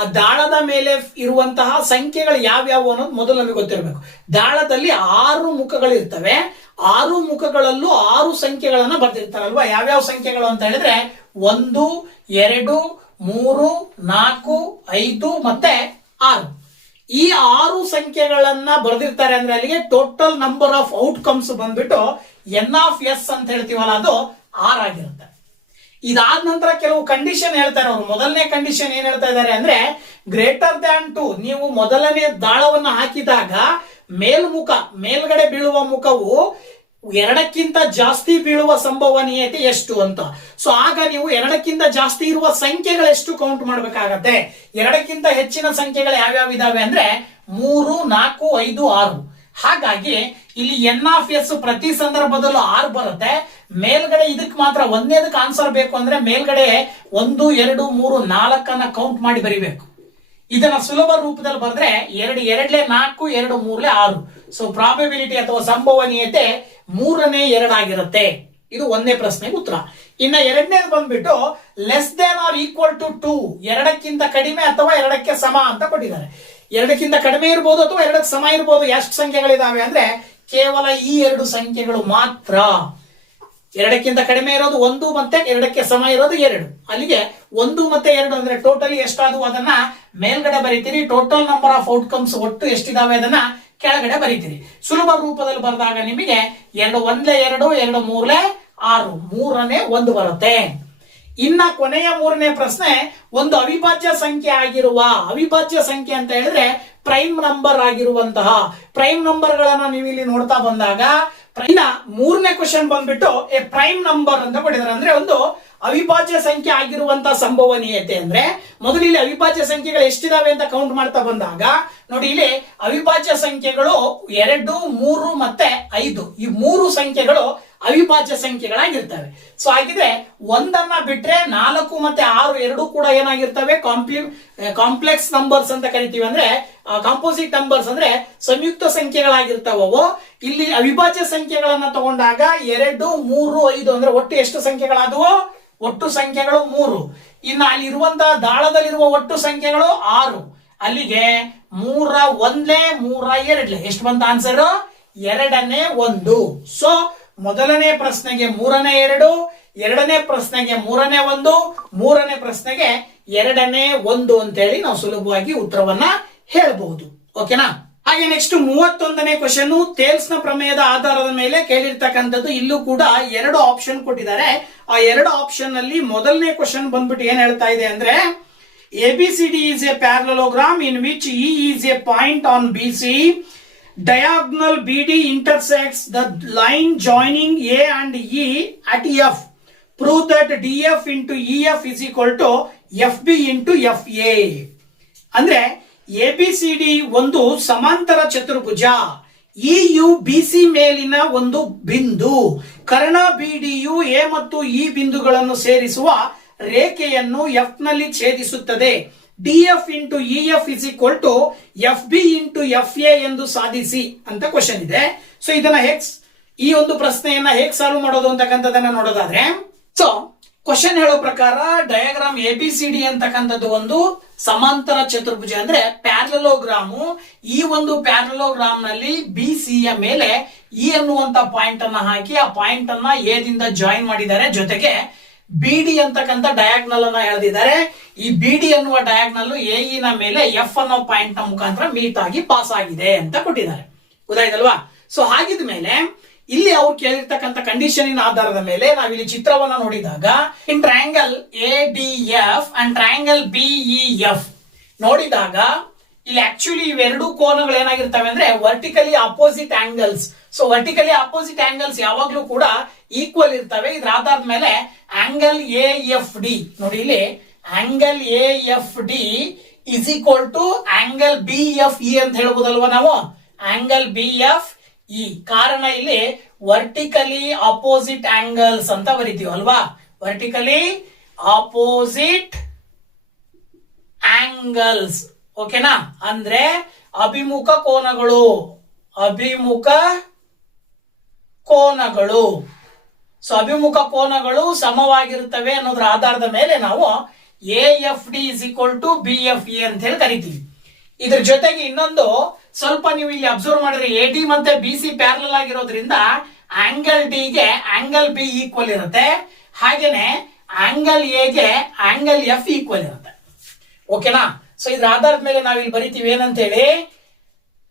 ಆ ದಾಳದ ಮೇಲೆ ಇರುವಂತಹ ಸಂಖ್ಯೆಗಳು ಯಾವ್ಯಾವು ಅನ್ನೋದು ಮೊದಲು ನಮಗೆ ಗೊತ್ತಿರಬೇಕು. ದಾಳದಲ್ಲಿ 6 ಮುಖಗಳು ಇರ್ತವೆ. 6 ಮುಖಗಳಲ್ಲೂ 6 ಸಂಖ್ಯೆಗಳನ್ನ ಬರ್ದಿರ್ತಾರಲ್ವಾ. ಯಾವ್ಯಾವ ಸಂಖ್ಯೆಗಳು ಅಂತ ಹೇಳಿದ್ರೆ 1, 2, 3, 4, 5 ಮತ್ತೆ 6. ಈ 6 ಸಂಖ್ಯೆಗಳನ್ನ ಬರೆದಿರ್ತಾರೆ ಅಂದ್ರೆ ಅಲ್ಲಿಗೆ ಟೋಟಲ್ ನಂಬರ್ ಆಫ್ ಔಟ್ಕಮ್ಸ್ ಬಂದ್ಬಿಟ್ಟು N(s) ಅಂತ ಹೇಳ್ತೀವಲ್ಲ, ಅದು 6 ಆಗಿರುತ್ತೆ. ಇದಾದ ನಂತರ ಕೆಲವು ಕಂಡೀಷನ್ ಹೇಳ್ತಾರೆ ಅವರು. ಮೊದಲನೇ ಕಂಡೀಷನ್ ಏನ್ ಹೇಳ್ತಾ ಇದ್ದಾರೆ ಅಂದ್ರೆ ಗ್ರೇಟರ್ ದ್ಯಾನ್ 2. ನೀವು ಮೊದಲನೇ ದಾಳವನ್ನ ಹಾಕಿದಾಗ ಮೇಲ್ಗಡೆ ಬೀಳುವ ಮುಖವು 2ಕ್ಕಿಂತ ಜಾಸ್ತಿ ಬೀಳುವ ಸಂಭವನೀಯತೆ ಎಷ್ಟು ಅಂತ. ಸೊ ಆಗ ನೀವು 2ಕ್ಕಿಂತ ಜಾಸ್ತಿ ಇರುವ ಸಂಖ್ಯೆಗಳು ಎಷ್ಟು ಕೌಂಟ್ ಮಾಡ್ಬೇಕಾಗತ್ತೆ. 2ಕ್ಕಿಂತ ಹೆಚ್ಚಿನ ಸಂಖ್ಯೆಗಳು ಯಾವ್ಯಾವ ಇದಾವೆ ಅಂದ್ರೆ 3, 4, 5, 6. ಹಾಗಾಗಿ ಇಲ್ಲಿ N(s) ಪ್ರತಿ ಸಂದರ್ಭದಲ್ಲೂ 6 ಬರುತ್ತೆ. ಮೇಲ್ಗಡೆ ಇದಕ್ಕೆ ಮಾತ್ರ ಒಂದೇದಕ್ಕೆ ಆನ್ಸರ್ ಬೇಕು ಅಂದ್ರೆ ಮೇಲ್ಗಡೆ 1, 2, 3, 4 ಕೌಂಟ್ ಮಾಡಿ ಬರಿಬೇಕು. ಇದನ್ನ ಸುಲಭ ರೂಪದಲ್ಲಿ ಬರೆದ್ರೆ 2 2 4, 2 3 6. ಸೊ ಪ್ರಾಬಬಿಲಿಟಿ ಅಥವಾ ಸಂಭವನೀಯತೆ 3ನೇ 2 ಆಗಿರುತ್ತೆ. ಇದು ಒಂದನೇ ಪ್ರಶ್ನೆಗೆ ಉತ್ತರ. ಇನ್ನ ಎರಡನೇದು ಬಂದ್ಬಿಟ್ಟು less than or equal to 2. 2ಕ್ಕಿಂತ ಕಡಿಮೆ ಅಥವಾ 2ಕ್ಕೆ ಸಮ ಅಂತ ಕೊಟ್ಟಿದ್ದಾರೆ. 2ಕ್ಕಿಂತ ಕಡಿಮೆ ಇರಬಹುದು ಅಥವಾ 2ಕ್ಕೆ ಸಮ ಇರಬಹುದು. ಎಷ್ಟು ಸಂಖ್ಯೆಗಳಿದಾವೆ ಅಂದ್ರೆ ಕೇವಲ ಈ 2 ಸಂಖ್ಯೆಗಳು ಮಾತ್ರ. 2ಕ್ಕಿಂತ ಕಡಿಮೆ ಇರೋದು 1 ಮತ್ತೆ 2ಕ್ಕೆ ಸಮ ಇರೋದು 2. ಅಲ್ಲಿಗೆ 1 ಮತ್ತೆ 2 ಅಂದ್ರೆ ಟೋಟಲಿ ಎಷ್ಟಾದವು ಅದನ್ನ ಮೇಲ್ಗಡೆ ಬರೀತೀರಿ. ಟೋಟಲ್ ನಂಬರ್ ಆಫ್ ಔಟ್ಕಮ್ಸ್ ಒಟ್ಟು ಎಷ್ಟಿದಾವೆ ಅದನ್ನ ಕೆಳಗಡೆ ಬರೀತೀರಿ. ಸುಲಭ ರೂಪದಲ್ಲಿ ಬರೆದಾಗ ನಿಮಗೆ 2 1 2, 2 3 6, 3ನೇ 1 ಬರುತ್ತೆ. ಇನ್ನ ಕೊನೆಯ 3ನೇ ಪ್ರಶ್ನೆ ಒಂದು ಅವಿಭಾಜ್ಯ ಸಂಖ್ಯೆ ಆಗಿರುವ, ಅವಿಭಾಜ್ಯ ಸಂಖ್ಯೆ ಅಂತ ಹೇಳಿದ್ರೆ ಪ್ರೈಮ್ ನಂಬರ್ ಆಗಿರುವಂತಹ ಪ್ರೈಮ್ ನಂಬರ್ ಗಳನ್ನ ನೀವು ಇಲ್ಲಿ ನೋಡ್ತಾ ಬಂದಾಗ, ಇನ್ನ 3ನೇ ಕ್ವಶನ್ ಬಂದ್ಬಿಟ್ಟು ಎ ಪ್ರೈಮ್ ನಂಬರ್ ಅಂತ ಕೊಟ್ಟಿದ್ದಾರೆ. ಅಂದ್ರೆ ಒಂದು ಅವಿಭಾಜ್ಯ ಸಂಖ್ಯೆ ಆಗಿರುವಂತಹ ಸಂಭವನೀಯತೆ ಅಂದ್ರೆ ಮೊದಲು ಇಲ್ಲಿ ಅವಿಭಾಜ್ಯ ಸಂಖ್ಯೆಗಳು ಎಷ್ಟಿದಾವೆ ಅಂತ ಕೌಂಟ್ ಮಾಡ್ತಾ ಬಂದಾಗ ನೋಡಿ, ಇಲ್ಲಿ ಅವಿಭಾಜ್ಯ ಸಂಖ್ಯೆಗಳು 2, 3 ಮತ್ತೆ 5. ಈ 3 ಸಂಖ್ಯೆಗಳು ಅವಿಭಾಜ್ಯ ಸಂಖ್ಯೆಗಳಾಗಿರ್ತವೆ. ಸೊ ಹಾಗಿದ್ರೆ 1ಅನ್ನ ಬಿಟ್ರೆ 4 ಮತ್ತೆ 6 ಎರಡೂ ಕೂಡ ಏನಾಗಿರ್ತವೆ ಕಾಂಪ್ಲೆಕ್ಸ್ ನಂಬರ್ಸ್ ಅಂತ ಕರಿತೀವಿ. ಅಂದ್ರೆ ಕಾಂಪೋಸಿಟ್ ನಂಬರ್ಸ್ ಅಂದ್ರೆ ಸಂಯುಕ್ತ ಸಂಖ್ಯೆಗಳಾಗಿರ್ತಾವವು. ಇಲ್ಲಿ ಅವಿಭಾಜ್ಯ ಸಂಖ್ಯೆಗಳನ್ನ ತಗೊಂಡಾಗ 2, 3, 5 ಅಂದ್ರೆ ಒಟ್ಟು ಎಷ್ಟು ಸಂಖ್ಯೆಗಳಾದವು? ಒಟ್ಟು ಸಂಖ್ಯೆಗಳು 3. ಇನ್ನು ಅಲ್ಲಿ ಇರುವಂತಹ ದಾಳದಲ್ಲಿರುವ ಒಟ್ಟು ಸಂಖ್ಯೆಗಳು 6. ಅಲ್ಲಿಗೆ 3 1 3 2 ಎಷ್ಟು ಬಂತ ಆನ್ಸರ್? 2ನೇ 1. ಸೊ ಮೊದಲನೇ ಪ್ರಶ್ನೆಗೆ 3ನೇ 2, ಎರಡನೇ ಪ್ರಶ್ನೆಗೆ 3ನೇ 1, 3ನೇ ಪ್ರಶ್ನೆಗೆ 2ನೇ 1 ಅಂತ ಹೇಳಿ ನಾವು ಸುಲಭವಾಗಿ ಉತ್ತರವನ್ನ ಹೇಳಬಹುದು. ಓಕೆನಾ? ಹಾಗೆ ನೆಕ್ಸ್ಟ್ 31ನೇ ಕ್ವಶನ್ ಥೇಲ್ಸ್ ನ ಪ್ರಮೇಯದ ಆಧಾರದ ಮೇಲೆ ಕೇಳಿರ್ತಕ್ಕಂಥದ್ದು. ಇಲ್ಲೂ ಕೂಡ 2 ಆಪ್ಷನ್ ಕೊಟ್ಟಿದ್ದಾರೆ. ಆ 2 ಆಪ್ಷನ್ ಅಲ್ಲಿ ಮೊದಲನೇ ಕ್ವಶನ್ ಬಂದ್ಬಿಟ್ಟು ಏನ್ ಹೇಳ್ತಾ ಇದೆ ಅಂದ್ರೆ ABCD is a parallelogram in which E is a point on BC. Diagonal BD intersects the line joining A and E at F. Prove that DF into EF is equal to FB into FA. ಅಂದ್ರೆ ABCD ಒಂದು ಸಮಾಂತರ ಚತುರ್ಭುಜ. EU BC ಮೇಲಿನ ಒಂದು ಬಿಂದು. Karna BDಯು A ಮತ್ತು E ಬಿಂದುಗಳನ್ನು ಸೇರಿಸುವ ರೇಖೆಯನ್ನು F ನಲ್ಲಿ ಛೇದಿಸುತ್ತದೆ. DF into EF is equal to FB into FA ಎಂದು ಸಾಧಿಸಿ ಅಂತ ಕ್ವಶನ್ ಇದೆ. ಸೊ ಇದನ್ನ ಈ ಒಂದು ಪ್ರಶ್ನೆಯನ್ನ ಹೇಗೆ ಸಾಲ್ವ್ ಮಾಡೋದು ಅಂತಕ್ಕಂಥದನ್ನ ನೋಡೋದಾದ್ರೆ, ಸೊ ಕ್ವಶನ್ ಹೇಳೋ ಪ್ರಕಾರ ಡಯಾಗ್ರಾಮ್ ABCD ಅಂತಕ್ಕಂಥದ್ದು ಒಂದು ಸಮಾಂತರ ಚತುರ್ಭುಜ ಅಂದ್ರೆ ಪ್ಯಾರಲೋಗ್ರಾಮು. ಈ ಒಂದು ಪ್ಯಾರಲೋಗ್ರಾಮ್ ನಲ್ಲಿ BC ಯ ಮೇಲೆ E ಅನ್ನುವಂತ ಪಾಯಿಂಟ್ ಅನ್ನ ಹಾಕಿ ಆ ಪಾಯಿಂಟ್ ಅನ್ನ A ದಿಂದ ಜಾಯಿನ್ ಮಾಡಿದ್ದಾರೆ. ಜೊತೆಗೆ BD ಅಂತಕ್ಕಂಥ ಡಯಾಗ್ನಲ್ ಅನ್ನ ಎಳೆದಿದ್ದಾರೆ. ಈ BD ಅನ್ನುವ ಡಯಾಗ್ನಲ್ AE ನ ಮೇಲೆ F ಅನ್ನೋ ಪಾಯಿಂಟ್ ನ ಮುಖಾಂತರ ಮೀಟ್ ಆಗಿ ಪಾಸ್ ಆಗಿದೆ ಅಂತ ಕೊಟ್ಟಿದ್ದಾರೆ. ಗೊತ್ತಾಯ್ತಲ್ವಾ? ಸೊ ಹಾಗಿದ್ಮೇಲೆ ಇಲ್ಲಿ ಅವ್ರು ಕೇಳಿರ್ತಕ್ಕಂಥ ಕಂಡೀಷನ್ ಆಧಾರದ ಮೇಲೆ ನಾವಿಲ್ಲಿ ಚಿತ್ರವನ್ನ ನೋಡಿದಾಗ in triangle ADF and triangle BEF ನೋಡಿದಾಗ ಇಲ್ಲಿ ಆಕ್ಚುಲಿ ಇವೆರಡು ಕೋನಗಳು ಏನಾಗಿರ್ತವೆ ಅಂದ್ರೆ vertically opposite angles. So vertically opposite angles ಯಾವಾಗ್ಲೂ ಕೂಡ ಈಕ್ವಲ್ ಇರ್ತವೆ. ಇದ್ರ ಆಧಾರದ ಮೇಲೆ ಆಂಗಲ್ AFD ನೋಡಿ, ಇಲ್ಲಿ angle AFD is equal to angle BFE ಅಂತ ಹೇಳ್ಬೋದಲ್ವಾ ನಾವು. ಆಂಗಲ್ BFE ಕಾರಣ ಇಲ್ಲಿ ವರ್ಟಿಕಲಿ ಅಪೋಸಿಟ್ ಆಂಗಲ್ಸ್ ಅಂತ ಬರಿತೀವಿ ಅಲ್ವಾ. Vertically opposite angles. ಓಕೆನಾ? ಅಂದ್ರೆ ಅಭಿಮುಖ ಕೋನಗಳು. ಅಭಿಮುಖ ಕೋನಗಳು. ಸೊ ಅಭಿಮುಖ ಕೋನಗಳು ಸಮವಾಗಿರುತ್ತವೆ ಅನ್ನೋದ್ರ ಆಧಾರದ ಮೇಲೆ ನಾವು AFD is equal to BFE ಅಂತ ಹೇಳಿ ಕರಿತೀವಿ. ಇದ್ರ ಜೊತೆಗೆ ಇನ್ನೊಂದು ಸ್ವಲ್ಪ ನೀವು ಇಲ್ಲಿ ಅಬ್ಸರ್ವ್ ಮಾಡಿದ್ರೆ AD ಮತ್ತೆ BC ಪ್ಯಾರಲಲ್ ಆಗಿರೋದ್ರಿಂದ ಆಂಗಲ್ D ಗೆ ಆಂಗಲ್ B ಈಕ್ವಲ್ ಇರುತ್ತೆ, ಹಾಗೇನೆ ಆಂಗಲ್ A ಗೆ ಆಂಗಲ್ F ಈಕ್ವಲ್ ಇರುತ್ತೆ. ಓಕೆನಾ? ಸೊ ಇದ್ರ ಆಧಾರದ ಮೇಲೆ ನಾವು ಇಲ್ಲಿ ಬರಿತೀವಿ ಏನಂತ ಹೇಳಿ,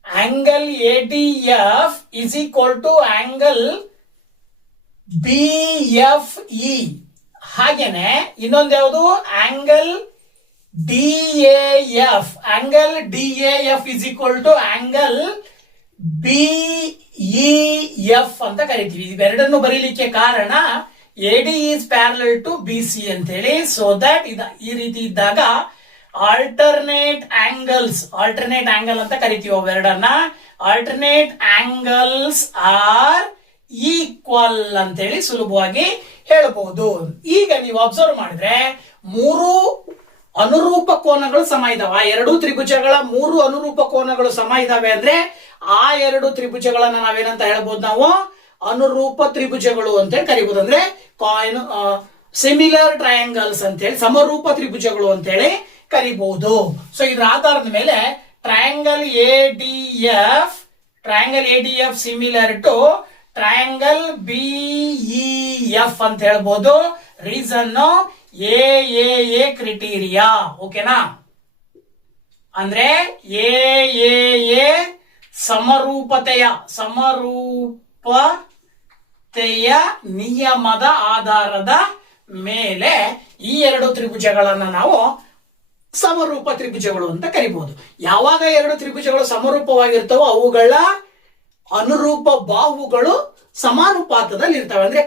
angle ADF is equal to angle BFE. ಹಾಗೇನೆ ಇನ್ನೊಂದು ಯಾವುದು, angle DAF. Angle DAF is equal to angle BEF ಅಂತ ಕರಿತೀವಿ. ಇವೆರಡನ್ನು ಬರೀಲಿಕ್ಕೆ ಕಾರಣ AD is parallel to BC ಅಂತ ಹೇಳಿ. ಸೊ ದಟ್ ಈ ರೀತಿ ಇದ್ದಾಗ ಆಲ್ಟರ್ನೇಟ್ ಆಂಗಲ್ ಅಂತ ಕರಿತೀವಿ ಅವೆರಡನ್ನ. ಆಲ್ಟರ್ನೇಟ್ ಆಂಗಲ್ಸ್ ಆರ್ ಈಕ್ವಲ್ ಅಂತ ಹೇಳಿ ಸುಲಭವಾಗಿ ಹೇಳಬಹುದು. ಈಗ ನೀವು ಅಬ್ಸರ್ವ್ ಮಾಡಿದ್ರೆ 3 ಅನುರೂಪ ಕೋನಗಳು ಸಮ ಇದಾವೆ. ಆ ಎರಡೂ ತ್ರಿಭುಜಗಳ 3 ಅನುರೂಪ ಕೋನಗಳು ಸಮ ಇದಾವೆ ಅಂದ್ರೆ ಆ ಎರಡು ತ್ರಿಭುಜಗಳನ್ನ ನಾವೇನಂತ ಹೇಳ್ಬೋದು, ನಾವು ಅನುರೂಪ ತ್ರಿಭುಜಗಳು ಅಂತ ಹೇಳಿ ಕರಿಬಹುದು. ಅಂದ್ರೆ ಸಿಮಿಲರ್ ಟ್ರಯಾಂಗಲ್ಸ್ ಅಂತ ಹೇಳಿ, ಸಮರೂಪ ತ್ರಿಭುಜಗಳು ಅಂತ ಹೇಳಿ ಕರಿಬಹುದು. ಸೊ ಇದ್ರ ಆಧಾರದ ಮೇಲೆ triangle ADF similar to triangle BEF ಅಂತ ಹೇಳ್ಬೋದು. Reason AAA criteria. ಓಕೆನಾ? ಅಂದ್ರೆ AAA ಸಮರೂಪತೆಯ ನಿಯಮದ ಆಧಾರದ ಮೇಲೆ ಈ ಎರಡು ತ್ರಿಭುಜಗಳನ್ನ ನಾವು ಸಮರೂಪ ತ್ರಿಭುಜಗಳು ಅಂತ ಕರಿಬಹುದು. ಯಾವಾಗ ಎರಡು ತ್ರಿಭುಜಗಳು ಸಮರೂಪವಾಗಿರ್ತವೋ ಅವುಗಳ ಅನುರೂಪ ಬಾಹುಗಳು ಸಮಾನುಪಾತದಲ್ಲಿ ಇರ್ತವೆ. ಅಂದ್ರೆ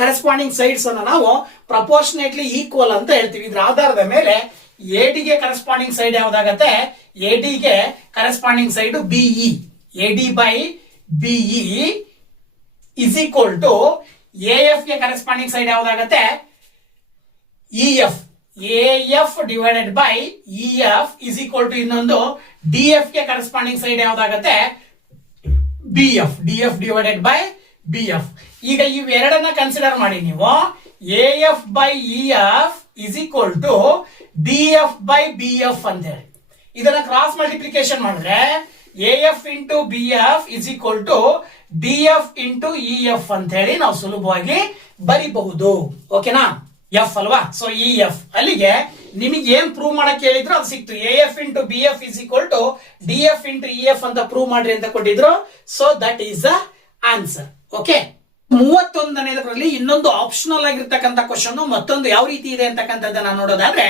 ಕರೆಸ್ಪಾಂಡಿಂಗ್ ಸೈಡ್ಸ್ ಅನ್ನ ನಾವು ಪ್ರಪೋರ್ಷನೇಟ್ಲಿ ಈಕ್ವಲ್ ಅಂತ ಹೇಳ್ತೀವಿ. ಇದ್ರ ಆಧಾರದ ಮೇಲೆ AD ಗೆ ಕರೆಸ್ಪಾಂಡಿಂಗ್ ಸೈಡ್ ಯಾವ್ದಾಗತ್ತೆ, AD ಗೆ corresponding side BE. AD by BE is equal to AF ಗೆ ಕರೆಸ್ಪಾಂಡಿಂಗ್ ಸೈಡ್ ಯಾವ್ದಾಗತ್ತೆ, EF. AF divided by EF is equal to ಇನ್ನೊಂದು DF ಗೆ ಕರೆಸ್ಪಾಂಡಿಂಗ್ ಸೈಡ್ ಯಾವ್ದಾಗತ್ತೆ, BF. DF divided by BF. ಈಗ ಇವೆರಡನ್ನ consider ಮಾಡಿ ನೀವು. AF by EF is equal to DF by BF ಅಂತ ಹೇಳಿ ಇದನ್ನ ಕ್ರಾಸ್ ಮಲ್ಟಿಪ್ಲಿಕೇಶನ್ ಮಾಡಿದ್ರೆ AF into BF is equal to DF into EF ಅಂತ ಹೇಳಿ ನಾವು ಸುಲಭವಾಗಿ ಬರಿಬಹುದು. ಓಕೆನಾ? F ಅಲ್ವಾ? ಸೊ EF ಅಲ್ಲಿಗೆ ನಿಮಗೆ ಏನ್ ಪ್ರೂವ್ ಮಾಡಕ್ ಹೇಳಿದ್ರು ಅದು ಸಿಕ್ತು. AF into BF is equal to DF into EF ಅಂತ ಪ್ರೂವ್ ಮಾಡ್ರಿ ಅಂತ ಕೊಟ್ಟಿದ್ರು. So that is the answer. Okay, 31ನೇದರಲ್ಲಿ ಇನ್ನೊಂದು ಆಪ್ಷನಲ್ ಆಗಿರ್ತಕ್ಕಂಥ ಕ್ವಶನ್ ಮತ್ತೊಂದು ಯಾವ ರೀತಿ ಇದೆ ಅಂತಕ್ಕಂಥದ್ದನ್ನ ನೋಡೋದಾದ್ರೆ,